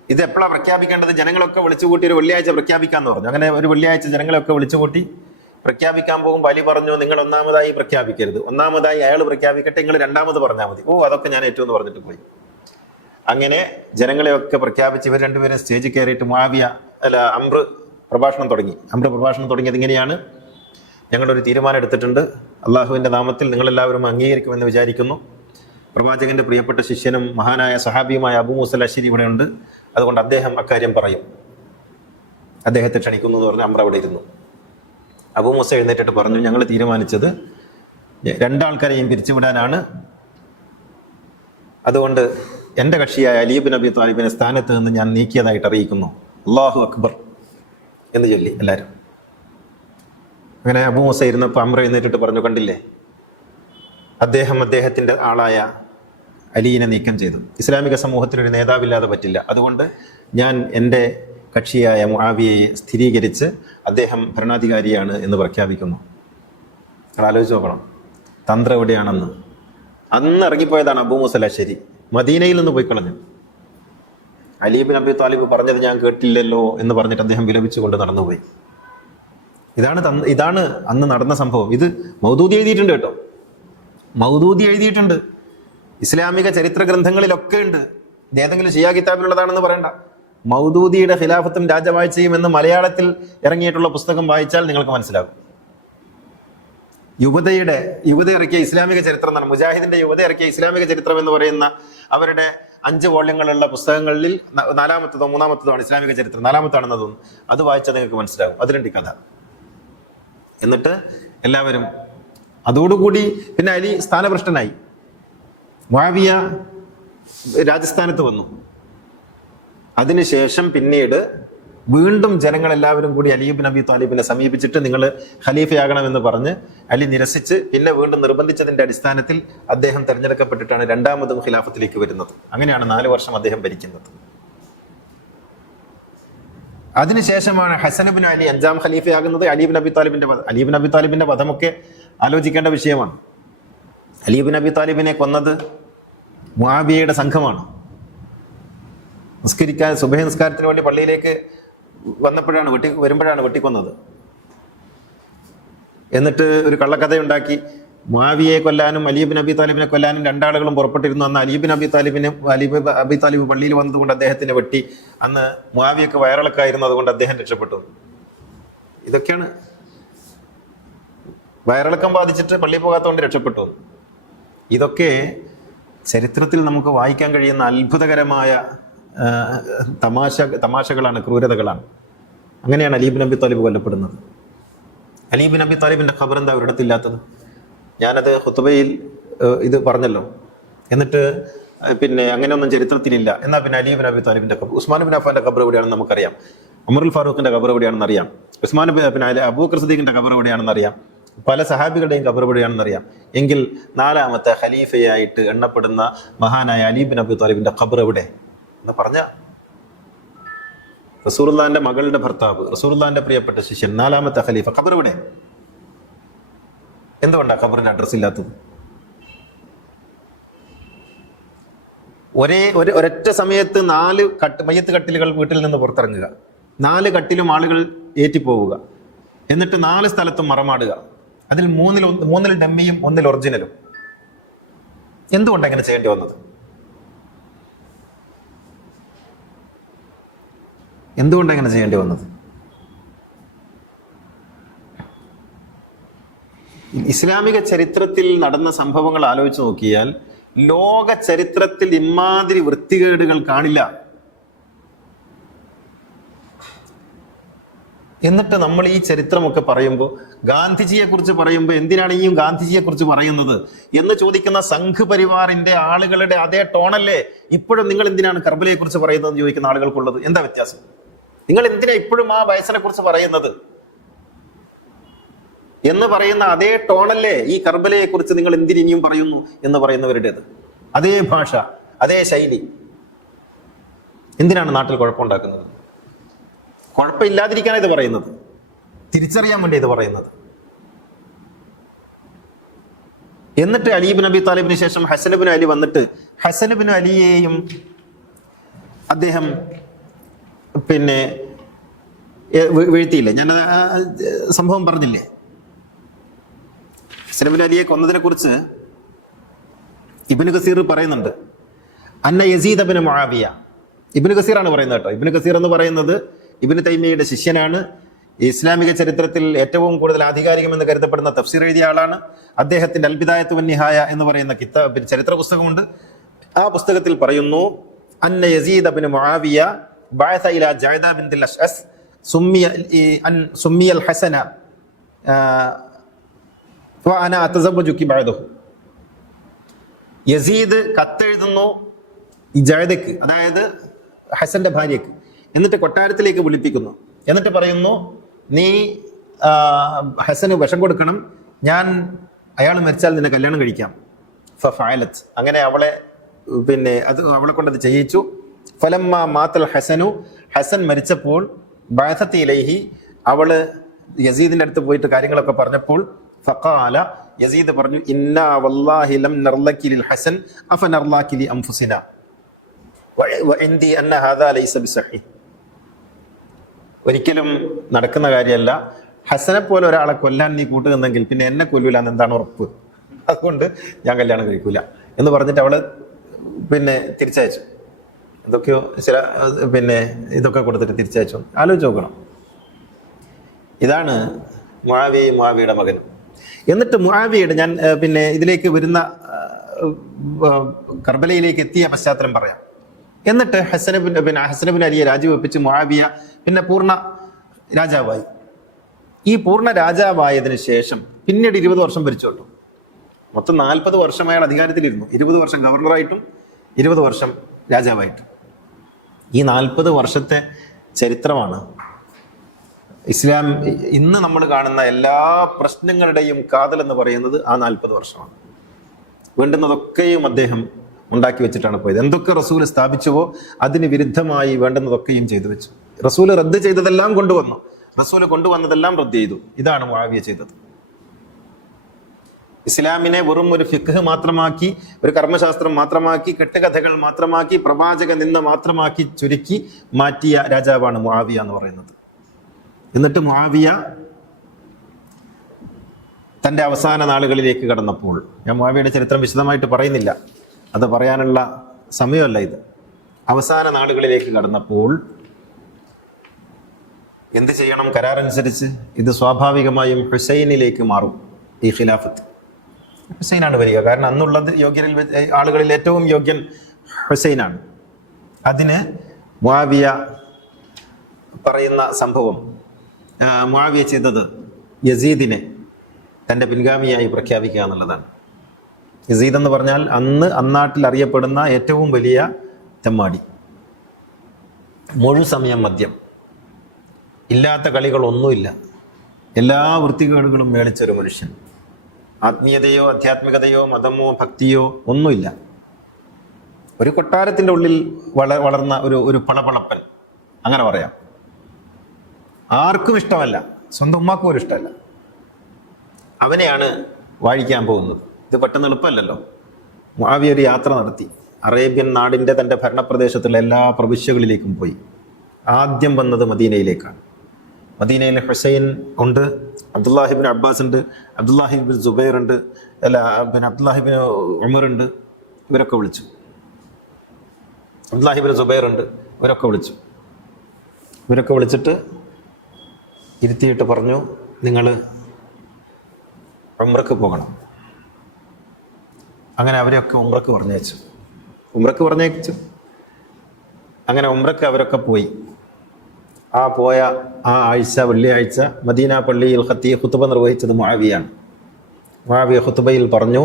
ഇത് എപ്പോഴാണ് പ്രഖ്യാപിക്കേണ്ടത്? ജനങ്ങളൊക്കെ വിളിച്ചുകൂട്ടി ഒരു വെള്ളിയാഴ്ച പ്രഖ്യാപിക്കാമെന്ന് പറഞ്ഞു. അങ്ങനെ ഒരു വെള്ളിയാഴ്ച ജനങ്ങളൊക്കെ വിളിച്ചുകൂട്ടി പ്രഖ്യാപിക്കാൻ പോകുമ്പോൾ അലി പറഞ്ഞു, നിങ്ങൾ ഒന്നാമതായി പ്രഖ്യാപിക്കരുത്, ഒന്നാമതായി അയാൾ പ്രഖ്യാപിക്കട്ടെ, നിങ്ങൾ രണ്ടാമത് പറഞ്ഞാൽ മതി. ഓ, അതൊക്കെ ഞാൻ ഏറ്റവും എന്ന് പറഞ്ഞിട്ട് പോയി. അങ്ങനെ ജനങ്ങളെയൊക്കെ പ്രഖ്യാപിച്ച് ഇവർ രണ്ടുപേരും സ്റ്റേജിൽ കയറിയിട്ട് അമ്ര പ്രഭാഷണം തുടങ്ങി. അമ്ര പ്രഭാഷണം തുടങ്ങിയത് ഇങ്ങനെയാണ്: ഞങ്ങളൊരു തീരുമാനം എടുത്തിട്ടുണ്ട്, അള്ളാഹുവിൻ്റെ നാമത്തിൽ നിങ്ങളെല്ലാവരും അംഗീകരിക്കുമെന്ന് വിചാരിക്കുന്നു. പ്രവാചകന്റെ പ്രിയപ്പെട്ട ശിഷ്യനും മഹാനായ സഹാബിയുമായ അബൂ മൂസ അശ്ശരി ഇവിടെ ഉണ്ട്, അതുകൊണ്ട് അദ്ദേഹം അക്കാര്യം പറയും, അദ്ദേഹത്തെ ക്ഷണിക്കുന്നു എന്ന് പറഞ്ഞ് അമ്ര അവിടെ ഇരുന്നു. അബൂ മൂസ എഴുന്നേറ്റിട്ട് പറഞ്ഞു, ഞങ്ങൾ തീരുമാനിച്ചത് രണ്ടാൾക്കാരെയും പിരിച്ചുവിടാനാണ്, അതുകൊണ്ട് എൻ്റെ കക്ഷിയായ അലി ഇബ്നു അബീ ത്വാലിബിനെ സ്ഥാനത്ത് നിന്ന് ഞാൻ നീക്കിയതായിട്ട് അറിയിക്കുന്നു. അല്ലാഹു അക്ബർ എന്ന് ചൊല്ലി എല്ലാവരും. അങ്ങനെ അബൂ മൂസ ഇരുന്നപ്പോൾ അമ്ര എഴുന്നേറ്റിട്ട് പറഞ്ഞു, കണ്ടില്ലേ, അദ്ദേഹത്തിൻ്റെ ആളായ അലീനെ നീക്കം ചെയ്തു. ഇസ്ലാമിക സമൂഹത്തിലൊരു നേതാവില്ലാതെ പറ്റില്ല, അതുകൊണ്ട് ഞാൻ എൻ്റെ കക്ഷിയായ മുആവിയയെ സ്ഥിരീകരിച്ച് അദ്ദേഹം ഭരണാധികാരിയാണ് എന്ന് പ്രഖ്യാപിക്കുന്നു. നിങ്ങൾ ആലോചിച്ച് നോക്കണം, തന്ത്രം എവിടെയാണെന്ന്. അന്ന് ഇറങ്ങിപ്പോയതാണ് അബൂ മൂസ അശ്ശരി. മദീനയിൽ നിന്ന് പോയി കളഞ്ഞു. അലി ഇബ്നു അബീ ത്വാലിബ് പറഞ്ഞത് ഞാൻ കേട്ടില്ലല്ലോ എന്ന് പറഞ്ഞിട്ട് അദ്ദേഹം വിലപിച്ചുകൊണ്ട് നടന്നുപോയി. ഇതാണ് അന്ന് നടന്ന സംഭവം. ഇത് മൗദൂദി എഴുതിയിട്ടുണ്ട് കേട്ടോ, മൗദൂദി എഴുതിയിട്ടുണ്ട്, ഇസ്ലാമിക ചരിത്ര ഗ്രന്ഥങ്ങളിലൊക്കെ ഉണ്ട്. ഏതെങ്കിലും ഷിയാ കിതാബിലുള്ളതാണെന്ന് പറയണ്ട. മൗദൂദിയുടെ ഖിലാഫത്തും രാജവാഴ്ചയും എന്ന് മലയാളത്തിൽ ഇറങ്ങിയിട്ടുള്ള പുസ്തകം വായിച്ചാൽ നിങ്ങൾക്ക് മനസ്സിലാകും. യുവത ഇറക്കിയ ഇസ്ലാമിക ചരിത്രം എന്നാണ്, മുജാഹിദിന്റെ യുവത ഇറക്കിയ ഇസ്ലാമിക ചരിത്രം എന്ന് പറയുന്ന അവരുടെ 5 വോള്യങ്ങളുള്ള പുസ്തകങ്ങളിൽ 4-മത്തതോ 3-മത്തതോ ആണ് ഇസ്ലാമിക ചരിത്രം, 4-മത്താണെന്ന് തോന്നുന്നു. അത് വായിച്ചാൽ നിങ്ങൾക്ക് മനസ്സിലാകും, അതിലുണ്ട് കഥ. എന്നിട്ട് എല്ലാവരും അതോടുകൂടി പിന്നെ അലി സ്ഥാനഭ്രഷ്ടനായി. മുആവിയ രാജസ്ഥാനത്ത് വന്നു. അതിനുശേഷം പിന്നീട് വീണ്ടും ജനങ്ങളെല്ലാവരും കൂടി അലി ഇബ്നു അബീ ത്വാലിബിനെ സമീപിച്ചിട്ട് നിങ്ങൾ ഖലീഫയാകണമെന്ന് പറഞ്ഞ് അലി നിരസിച്ച് പിന്നെ വീണ്ടും നിർബന്ധിച്ചതിന്റെ അടിസ്ഥാനത്തിൽ അദ്ദേഹം തെരഞ്ഞെടുക്കപ്പെട്ടിട്ടാണ് രണ്ടാമതും ഖിലാഫത്തിലേക്ക് വരുന്നത്. അങ്ങനെയാണ് 4 വർഷം അദ്ദേഹം ഭരിക്കുന്നത്. അതിനുശേഷമാണ് ഹസൻ ഇബ്നു അലി 5ാം ഖലീഫയാകുന്നത്. അലി ഇബ്നു അബീ ത്വാലിബിന്റെ വധമൊക്കെ ആലോചിക്കേണ്ട വിഷയമാണ്. അലി ഇബ്നു അബീ ത്വാലിബിനെ കൊന്നത് മുആവിയയുടെ സംഘമാണ്. സുബഹി നിസ്കാരത്തിന് വേണ്ടി പള്ളിയിലേക്ക് വരുമ്പോഴാണ് വെട്ടിക്കൊന്നത്. എന്നിട്ട് ഒരു കള്ളക്കഥയുണ്ടാക്കി മുആവിയയെ കൊല്ലാനും അലി ഇബ്നു അബീ ത്വാലിബിനെ കൊല്ലാനും 2 ആളുകളും പുറപ്പെട്ടിരുന്നു. അന്ന് അലി ഇബ്നു അബീ ത്വാലിബ് പള്ളിയിൽ വന്നതുകൊണ്ട് അദ്ദേഹത്തിനെ വെട്ടി. അന്ന് മുആവിയക്ക് വയറിളക്കായിരുന്നു, അതുകൊണ്ട് അദ്ദേഹം രക്ഷപ്പെട്ടു. ഇതൊക്കെയാണ് വയറിളക്കം ബാധിച്ചിട്ട് പള്ളിയിൽ പോകാത്തതുകൊണ്ട് രക്ഷപ്പെട്ടു. ഇതൊക്കെ ചരിത്രത്തിൽ നമുക്ക് വായിക്കാൻ കഴിയുന്ന അത്ഭുതകരമായ തമാശകളാണ്, ക്രൂരതകളാണ്. അങ്ങനെയാണ് അലി ഇബ്നു അബീ ത്വാലിബ് കൊല്ലപ്പെടുന്നത്. അലി ഇബ്നു അബീ ത്വാലിബിന്റെ ഖബർ എന്താ ഒരിടത്തില്ലാത്തത്? ഞാനത് ഖുതുബയിൽ ഇത് പറഞ്ഞല്ലോ. എന്നിട്ട് പിന്നെ അങ്ങനെയൊന്നും ചരിത്രത്തിലില്ല. എന്നാൽ പിന്നെ അലി ഇബ്നു അബീ ത്വാലിബിന്റെ ഖബർ, ഉസ്മാൻ ഇബ്നു അഫ്ഫാന്റെ ഖബർ എവിടെയാണെന്ന് നമുക്കറിയാം, ഉമറുൽ ഫാറൂഖിന്റെ ഖബർ എവിടെയാണെന്ന് അറിയാം, പിന്നെ അബൂബക്കർ സിദ്ദീഖിന്റെ ഖബർ എവിടെയാണെന്ന് അറിയാം, പല സഹാബികളുടെയും ഖബർ എവിടെയാണെന്ന് അറിയാം. എങ്കിൽ 4-മത്തെ ഖലീഫയായിട്ട് എണ്ണപ്പെടുന്ന മഹാനായ അലി ഇബ്നു അബീ ത്വാലിബിന്റെ ഖബർ എവിടെ എന്ന് പറഞ്ഞ, റസൂലുള്ളാഹിന്റെ മകളുടെ ഭർത്താവ്, റസൂലുള്ളാഹിന്റെ പ്രിയപ്പെട്ട ശിഷ്യൻ, 4-മത്തെ ഖലീഫ, ഖബർ എവിടെ? എന്തുകൊണ്ടാണ് ഖബറിന്റെ അഡ്രസ് ഇല്ലാത്തത്? ഒരൊറ്റ സമയത്ത് 4 മയ്യത്ത് കട്ടിലുകൾ വീട്ടിൽ നിന്ന് പുറത്തിറങ്ങുക, 4 കട്ടിലും ആളുകൾ ഏറ്റിപ്പോവുക, എന്നിട്ട് 4 സ്ഥലത്തും മറമാടുക, അതിൽ 3-ൽ ഡമ്മിയും 1-ൽ ഒറിജിനലും. എന്തുകൊണ്ടാണ് അങ്ങനെ ചെയ്യേണ്ടി വന്നത്? എന്തുകൊണ്ടാണ് അങ്ങനെ ചെയ്യേണ്ടി വന്നത്? ഇസ്ലാമിക ചരിത്രത്തിൽ നടന്ന സംഭവങ്ങൾ ആലോചിച്ച് നോക്കിയാൽ ലോക ചരിത്രത്തിൽ ഇമാതിരി വൃത്തികേടുകൾ കാണില്ല. എന്നിട്ട് നമ്മൾ ഈ ചരിത്രമൊക്കെ പറയുമ്പോൾ ഗാന്ധിജിയെ കുറിച്ച് പറയുമ്പോൾ എന്തിനാണ് ഈ ഗാന്ധിജിയെ കുറിച്ച് പറയുന്നത് എന്ന് ചോദിക്കുന്ന സംഘ് പരിവാറിന്റെ ആളുകളുടെ അതേ ടോണല്ലേ ഇപ്പോഴും നിങ്ങൾ എന്തിനാണ് കർബലയെ കുറിച്ച് പറയുന്നതെന്ന് ചോദിക്കുന്ന ആളുകൾക്കുള്ളത്? എന്താ വ്യത്യാസം? നിങ്ങൾ എന്തിനാ ഇപ്പോഴും ആ വയസ്സിനെ കുറിച്ച് പറയുന്നത് എന്ന് പറയുന്ന അതേ ടോണല്ലേ ഈ കർബലയെ കുറിച്ച് നിങ്ങൾ എന്തിനിയും പറയുന്നു എന്ന് പറയുന്നവരുടേത്? അതേ ഭാഷ, അതേ ശൈലി. എന്തിനാണ് നാട്ടിൽ കുഴപ്പമുണ്ടാക്കുന്നത്? കുഴപ്പമില്ലാതിരിക്കാനാണ് ഇത് പറയുന്നത്, തിരിച്ചറിയാൻ വേണ്ടി ഇത് പറയുന്നത്. എന്നിട്ട് അലീബിൻ അബി താലിബിന് ശേഷം ഹസനബിൻ അലി വന്നിട്ട് ഹസനബിൻ അലിയെയും അദ്ദേഹം പിന്നെ വീഴ്ത്തിയില്ലേ? ഞാൻ സംഭവം പറഞ്ഞില്ലേ? ഹസനബിൻ അലിയെ കൊന്നതിനെ കുറിച്ച് ഇബ്നു കസീർ പറയുന്നുണ്ട്. അന്ന യസീദ് ഇബ്നു മുആവിയ, ഇബ്നു കസീറാണ് പറയുന്നത് കേട്ടോ. ഇബ്നു കസീർ എന്ന് പറയുന്നത് ഇബ്നു തൈമിയയുടെ ശിഷ്യനാണ്. ഇസ്ലാമിക ചരിത്രത്തിൽ ഏറ്റവും കൂടുതൽ ആധികാരികമെന്ന് കരുതപ്പെടുന്ന തഫ്സീർ എഴുതിയ ആളാണ്. അദ്ദേഹത്തിന്റെ അൽ ബിദായത്തു വന്നിഹായ എന്ന് പറയുന്ന ചരിത്ര പുസ്തകമുണ്ട്. ആ പുസ്തകത്തിൽ പറയുന്നു, അന്ന യസീദ് ഇബ്നു മുആവിയ ബഅസ ഇലാ ജഅദ ബിൻതിൽ അശ്അസ് സുമ്മിയ അൽ ഹസന വഅന അതസവ്വജുകി ബഅദഹു. യസീദ് കത്തെഴുതുന്നു ഈ ജഅദക്ക്, അതായത് ഹസന്റെ ഭാര്യക്ക്. എന്നിട്ട് കൊട്ടാരത്തിലേക്ക് വിളിപ്പിക്കുന്നു. എന്നിട്ട് പറയുന്നു, നീ ഹസന് വിഷം കൊടുക്കണം, ഞാൻ അയാൾ മരിച്ചാൽ നിന്നെ കല്യാണം കഴിക്കാം. ഫഅലത്, അങ്ങനെ അവളെ പിന്നെ അവളെ കൊണ്ടത് ചെയ്യിച്ചു. ഫലമ്മ മാത്തൽ ഹസനു, ഹസൻ മരിച്ചപ്പോൾ ബഅസത്തി ഇലൈഹി, അവള് യസീദിന്റെ അടുത്ത് പോയിട്ട് കാര്യങ്ങളൊക്കെ പറഞ്ഞപ്പോൾ ഫഖാല, യസീദ് പറഞ്ഞു, ഇന്നാ വല്ലാഹി ലം നർലക്കി ലിൽ ഹസൻ അഫനർലാക്കി ലി അൻഫുസിനാ വഇൻദി അന്ന ഹാദാ ലൈസ ബിസഹീഹ്. ഒരിക്കലും നടക്കുന്ന കാര്യമല്ല. ഹസനെ പോലെ ഒരാളെ കൊല്ലാൻ നീ കൂട്ടുന്നെങ്കിൽ പിന്നെ എന്നെ കൊല്ലൂല എന്ന് എന്താണ് ഉറപ്പ്? അതുകൊണ്ട് ഞാൻ കല്യാണം കഴിക്കൂല എന്ന് പറഞ്ഞിട്ട് അവള് പിന്നെ തിരിച്ചയച്ചു. എന്തൊക്കെയോ ചില പിന്നെ ഇതൊക്കെ കൊടുത്തിട്ട് തിരിച്ചയച്ചു. ആലോചിച്ച് നോക്കണം. ഇതാണ് മുആവിയയുടെ മകനും. എന്നിട്ട് മുആവിയയുടെ ഞാൻ പിന്നെ ഇതിലേക്ക് വരുന്ന കർബലയിലേക്ക് എത്തിയ പശ്ചാത്തലം പറയാം. എന്നിട്ട് ഹസനബിൻ അലിയെ രാജിവെപ്പിച്ച് മുആവിയ പിന്നെ പൂർണ്ണ രാജാവായി. ഈ പൂർണ്ണ രാജാവായതിനു ശേഷം പിന്നീട് 20 വർഷം ഭരിച്ചു കേട്ടോ. മൊത്തം 40 വർഷം അയാൾ അധികാരത്തിലിരുന്നു. 20 വർഷം ഗവർണറായിട്ടും 20 വർഷം രാജാവായിട്ടും. ഈ 40 വർഷത്തെ ചരിത്രമാണ് ഇസ്ലാം ഇന്ന് നമ്മൾ കാണുന്ന എല്ലാ പ്രശ്നങ്ങളുടെയും കാതൽ എന്ന് പറയുന്നത് ആ 40 വർഷമാണ്. വേണ്ടുന്നതൊക്കെയും അദ്ദേഹം ഉണ്ടാക്കി വെച്ചിട്ടാണ് പോയത്. എന്തൊക്കെ റസൂൽ സ്ഥാപിച്ചുവോ അതിന് വിരുദ്ധമായി വേണ്ടുന്നതൊക്കെയും ചെയ്തു വെച്ചു. റസൂൽ റദ്ദ് ചെയ്തതെല്ലാം കൊണ്ടുവന്നു, റസൂൽ കൊണ്ടുവന്നതെല്ലാം റദ്ദ് ചെയ്തു. ഇതാണ് മുആവിയ ചെയ്തത്. ഇസ്ലാമിനെ വെറും ഒരു ഫിഖ് മാത്രമാക്കി, ഒരു കർമ്മശാസ്ത്രം മാത്രമാക്കി, കെട്ടുകഥകൾ മാത്രമാക്കി, പ്രവാചക നിന്ന മാത്രമാക്കി ചുരുക്കി മാറ്റിയ രാജാവാണ് മുആവിയ എന്ന് പറയുന്നത്. എന്നിട്ട് മുആവിയ തൻ്റെ അവസാന നാളുകളിലേക്ക് കടന്നപ്പോൾ, ഞാൻ മുആവിയയുടെ ചരിത്രം വിശദമായിട്ട് പറയുന്നില്ല, അത് പറയാനുള്ള സമയമല്ല ഇത്. അവസാന നാളുകളിലേക്ക് കടന്നപ്പോൾ എന്ത് ചെയ്യണം? കരാറനുസരിച്ച് ഇത് സ്വാഭാവികമായും ഹുസൈനിലേക്ക് മാറും. ഈ ഖിലാഫത്ത് ഹുസൈനാണ് വരിക. കാരണം അന്നുള്ളത് യോഗ്യരിൽ ആളുകളിൽ ഏറ്റവും യോഗ്യൻ ഹുസൈനാണ്. അതിന് മുആവിയ പറയുന്ന സംഭവം, മുആവിയ ചെയ്തത് യസീദിനെ തൻ്റെ പിൻഗാമിയായി പ്രഖ്യാപിക്കുക എന്നുള്ളതാണ്. യസീദ് എന്ന് പറഞ്ഞാൽ അന്നാട്ടിൽ അറിയപ്പെടുന്ന ഏറ്റവും വലിയ തെമ്മാടി, മുഴുസമയം മദ്യം, ഇല്ലാത്ത കളികളൊന്നുമില്ല, എല്ലാ വൃത്തികേടുകളും മേളിച്ചൊരു മനുഷ്യൻ, ആത്മീയതയോ ആധ്യാത്മികതയോ മതമോ ഭക്തിയോ ഒന്നുമില്ല. ഒരു കൊട്ടാരത്തിൻ്റെ ഉള്ളിൽ വളർന്ന ഒരു പളപളപ്പൻ, അങ്ങനെ പറയാം. ആർക്കും ഇഷ്ടമല്ല, സ്വന്തം ഉമ്മാക്കും ഒരു ഇഷ്ടമല്ല. അവനെയാണ് വാഴിക്കാൻ പോകുന്നത്. ഇത് പെട്ടെന്ന് എളുപ്പമല്ലല്ലോ. മുആവിയ ഒരു യാത്ര നടത്തി. അറേബ്യൻ നാടിൻ്റെ തൻ്റെ ഭരണപ്രദേശത്തുള്ള എല്ലാ പ്രവിശ്യകളിലേക്കും പോയി. ആദ്യം വന്നത് മദീനയിലേക്കാണ്. മദീനയിൽ ഹുസൈൻ ഉണ്ട്, അബ്ദുല്ലാഹിബിൻ അബ്ബാസ് ഉണ്ട്, അബ്ദുല്ലാഹിബിൻ സുബൈർ ഉണ്ട്, പിന്നെ അബ്ദുല്ലാഹിബിൻ ഉമർ ഉണ്ട്. ഇവരൊക്കെ വിളിച്ചു. അബ്ദുല്ലാഹിബിൻ സുബൈർ ഉണ്ട്, ഇവരൊക്കെ വിളിച്ചു. ഇവരൊക്കെ വിളിച്ചിട്ട് ഇരുത്തിയിട്ട് പറഞ്ഞു, നിങ്ങൾ ഉംറക്ക് പോകണം. അങ്ങനെ അവരെയൊക്കെ ഉംറക്ക് പറഞ്ഞയച്ചു. അങ്ങനെ ഉംറക്ക് അവരൊക്കെ പോയി. ആ പോയ ആ ആഴ്ച വെള്ളിയാഴ്ച മദീന പള്ളിയിൽ ഖുതുബ നിർവഹിച്ചത് മുആവിയാണ്. മുആവിയ ഖുതുബയിൽ പറഞ്ഞു,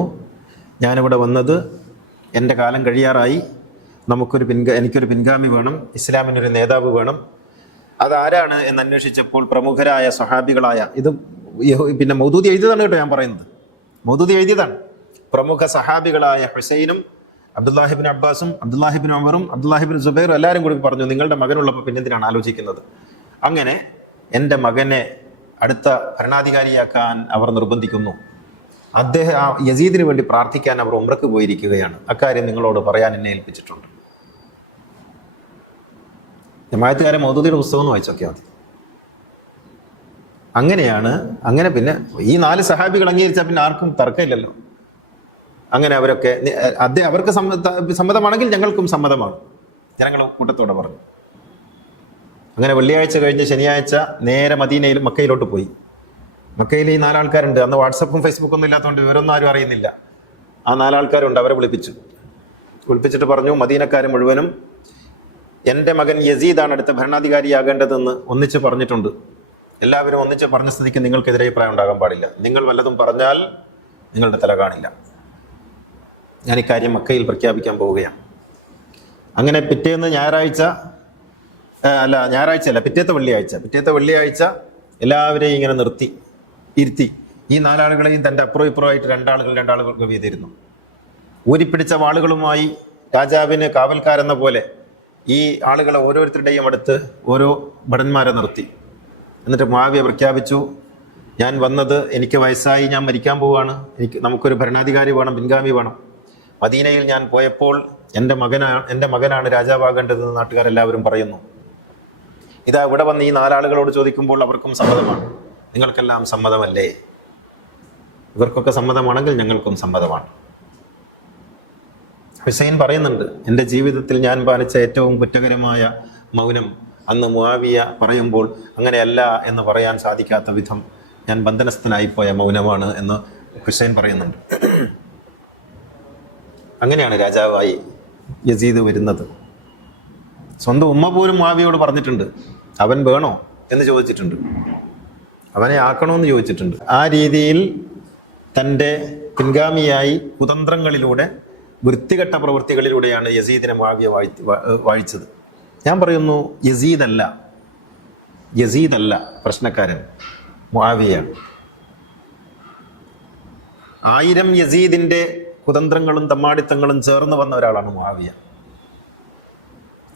ഞാനിവിടെ വന്നത് എൻ്റെ കാലം കഴിയാറായി, എനിക്കൊരു പിൻഗാമി വേണം, ഇസ്ലാമിനൊരു നേതാവ് വേണം. അതാരാണ് എന്ന് അന്വേഷിച്ചപ്പോൾ പ്രമുഖരായ സ്വഹാബികളായ, ഇത് പിന്നെ മൗദൂദി എഴുതിയതാണ് കേട്ടോ ഞാൻ പറയുന്നത്, മൗദൂദി എഴുതിയതാണ്. പ്രമുഖ സഹാബികളായ ഹുസൈനും അബ്ദുല്ലാഹിബിൻ അബ്ബാസും അബ്ദുല്ലാഹിബിൻ ഉമറും അബ്ദുല്ലാഹിബിൻ സുബൈറും എല്ലാവരും കൂടി പറഞ്ഞു, നിങ്ങളുടെ മകനുള്ളപ്പോൾ പിന്നെന്തിനാണ് ആലോചിക്കുന്നത്? അങ്ങനെ എൻ്റെ മകനെ അടുത്ത ഭരണാധികാരിയാക്കാൻ അവർ നിർബന്ധിക്കുന്നു. ആ യസീദിന് വേണ്ടി പ്രാർത്ഥിക്കാൻ അവർ ഉംറക്ക് പോയിരിക്കുകയാണ്. അക്കാര്യം നിങ്ങളോട് പറയാൻ എന്നെ ഏൽപ്പിച്ചിട്ടുണ്ട്. ജമാഅത്തുകാരെ മൗദൂദിയുടെ പുസ്തകം ഒന്ന് വായിച്ചൊക്കെയാൽ മതി. അങ്ങനെ പിന്നെ ഈ 4 സഹാബികൾ അംഗീകരിച്ചാൽ പിന്നെ ആർക്കും തർക്കമില്ലല്ലോ. അങ്ങനെ അവരൊക്കെ അവർക്ക് സമ്മതമാണെങ്കിൽ ഞങ്ങൾക്കും സമ്മതമാണ്, ജനങ്ങൾ കൂട്ടത്തോടെ പറഞ്ഞു. അങ്ങനെ വെള്ളിയാഴ്ച കഴിഞ്ഞ് ശനിയാഴ്ച നേരെ മദീനയിലും മക്കയിലോട്ട് പോയി. മക്കയിൽ ഈ 4 ആൾക്കാരുണ്ട്. അന്ന് വാട്സപ്പും ഫേസ്ബുക്കും ഒന്നും ഇല്ലാത്തതുകൊണ്ട് ഇവരൊന്നും ആരും അറിയുന്നില്ല. ആ 4 ആൾക്കാരുണ്ട്. അവരെ വിളിപ്പിച്ചിട്ട് പറഞ്ഞു, മദീനക്കാർ മുഴുവനും എൻ്റെ മകൻ യസീദാണ് അടുത്ത ഭരണാധികാരിയാകേണ്ടതെന്ന് ഒന്നിച്ച് പറഞ്ഞിട്ടുണ്ട്. എല്ലാവരും ഒന്നിച്ച് പറഞ്ഞ സ്ഥിതിക്ക് നിങ്ങൾക്കെതിരെ അഭിപ്രായം ഉണ്ടാകാൻ പാടില്ല. നിങ്ങൾ വല്ലതും പറഞ്ഞാൽ നിങ്ങളുടെ തല കാണില്ല. ഞാൻ ഇക്കാര്യം മക്കയിൽ പ്രഖ്യാപിക്കാൻ പോവുകയാണ്. അങ്ങനെ പിറ്റേന്ന് പിറ്റേത്തെ വെള്ളിയാഴ്ച എല്ലാവരെയും ഇങ്ങനെ ഇരുത്തി ഈ 4 ആളുകളെയും തൻ്റെ അപ്പുറം ഇപ്പുറമായിട്ട് രണ്ടാളുകൾ വീതിയിരുന്നു. ഊരിപ്പിടിച്ച വാളുകളുമായി രാജാവിന് കാവൽക്കാരെന്ന പോലെ ഈ ആളുകളെ ഓരോരുത്തരുടെയും അടുത്ത് ഓരോ ഭടന്മാരെ നിർത്തി. എന്നിട്ട് മുആവിയ പ്രഖ്യാപിച്ചു, ഞാൻ വന്നത്, എനിക്ക് വയസ്സായി, ഞാൻ മരിക്കാൻ പോവുകയാണ്, നമുക്കൊരു ഭരണാധികാരി വേണം, പിൻഗാമി വേണം. മദീനയിൽ ഞാൻ പോയപ്പോൾ എൻ്റെ മകനാണ് രാജാവാകേണ്ടതെന്ന് നാട്ടുകാരെല്ലാവരും പറയുന്നു. ഇതാ ഇവിടെ വന്ന് ഈ 4 ആളുകളോട് ചോദിക്കുമ്പോൾ അവർക്കും സമ്മതമാണ്. നിങ്ങൾക്കെല്ലാം സമ്മതമല്ലേ? ഇവർക്കൊക്കെ സമ്മതമാണെങ്കിൽ ഞങ്ങൾക്കും സമ്മതമാണ്. ഹുസൈൻ പറയുന്നുണ്ട്, എൻ്റെ ജീവിതത്തിൽ ഞാൻ പാലിച്ച ഏറ്റവും കുറ്റകരമായ മൗനം അന്ന് മുആവിയ പറയുമ്പോൾ അങ്ങനെയല്ല എന്ന് പറയാൻ സാധിക്കാത്ത വിധം ഞാൻ ബന്ധനസ്ഥനായിപ്പോയ മൗനമാണ് എന്ന് ഹുസൈൻ പറയുന്നുണ്ട്. അങ്ങനെയാണ് രാജാവായി യസീദ് വരുന്നത്. സ്വന്തം ഉമ്മ പോലും മുആവിയയോട് പറഞ്ഞിട്ടുണ്ട്, അവൻ വേണോ എന്ന് ചോദിച്ചിട്ടുണ്ട്, അവനെ ആക്കണമെന്ന് ചോദിച്ചിട്ടുണ്ട്. ആ രീതിയിൽ തൻ്റെ പിൻഗാമിയായി കുതന്ത്രങ്ങളിലൂടെ, വൃത്തികെട്ട പ്രവൃത്തികളിലൂടെയാണ് യസീദിനെ മുആവിയ വാഴിച്ചത്. ഞാൻ പറയുന്നു, യസീദല്ല പ്രശ്നക്കാരൻ, മുആവിയയാണ്. 1000 യസീദിന്റെ കുതന്ത്രങ്ങളും തമ്മാടിത്തങ്ങളും ചേർന്ന് വന്ന ഒരാളാണ് മുആവിയ.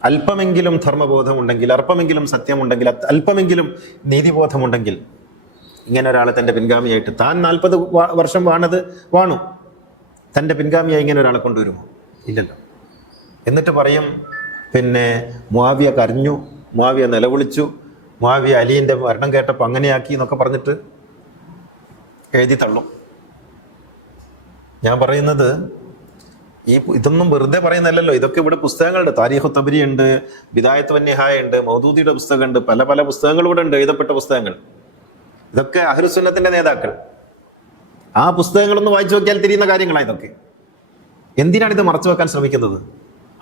അല്പമെങ്കിലും ധർമ്മബോധമുണ്ടെങ്കിൽ, അല്പമെങ്കിലും സത്യമുണ്ടെങ്കിൽ, അല്പമെങ്കിലും നീതിബോധമുണ്ടെങ്കിൽ ഇങ്ങനെ ഒരാളെ തൻ്റെ പിൻഗാമിയായിട്ട്, താൻ 40 വർഷം വാണു, തൻ്റെ പിൻഗാമിയായി ഇങ്ങനെ ഒരാളെ കൊണ്ടുവരുമോ? ഇല്ലല്ലോ. എന്നിട്ട് പറയും, പിന്നെ മുആവിയ കരഞ്ഞു, മുആവിയ നിലവിളിച്ചു, മുആവിയ അലിയുടെ മരണം കേട്ടപ്പോൾ അങ്ങനെയാക്കി എന്നൊക്കെ പറഞ്ഞിട്ട് എഴുതി തള്ളും. ഞാൻ പറയുന്നത് ഇതൊന്നും വെറുതെ പറയുന്നല്ലോ. ഇതൊക്കെ ഇവിടെ പുസ്തകങ്ങളുണ്ട്. താരീഖു തബരി ഉണ്ട്, ബിദായത്ത് വന്നിഹായ ഉണ്ട്, മൗദൂദിയുടെ പുസ്തകമുണ്ട്, പല പുസ്തകങ്ങളും ഇവിടെ ഉണ്ട്, എഴുതപ്പെട്ട പുസ്തകങ്ങൾ. ഇതൊക്കെ അഹ്ലുസുന്നത്തിന്റെ നേതാക്കൾ. ആ പുസ്തകങ്ങളൊന്ന് വായിച്ചു നോക്കിയാൽ തിരിയുന്ന കാര്യങ്ങളാണ് ഇതൊക്കെ. എന്തിനാണ് ഇത് മറച്ചു വെക്കാൻ ശ്രമിക്കുന്നത്?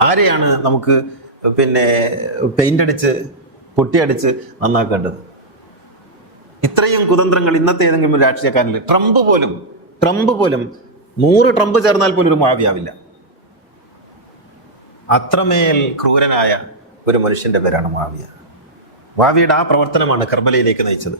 ആരെയാണ് നമുക്ക് പിന്നെ പെയിന്റ് അടിച്ച് പൊട്ടിയടിച്ച് നന്നാക്കേണ്ടത്? ഇത്രയും കുതന്ത്രങ്ങൾ ഇന്നത്തെ ഏതെങ്കിലും ഒരു രാഷ്ട്രീയക്കാരനിൽ, ട്രംപ് പോലും 100 ട്രംപ് ചേർന്നാൽ പോലും ഒരു മുആവിയാവില്ല. അത്രമേൽ ക്രൂരനായ ഒരു മനുഷ്യന്റെ പേരാണ് മുആവിയ. മുആവിയയുടെ ആ പ്രവർത്തനമാണ് കർബലയിലേക്ക് നയിച്ചത്.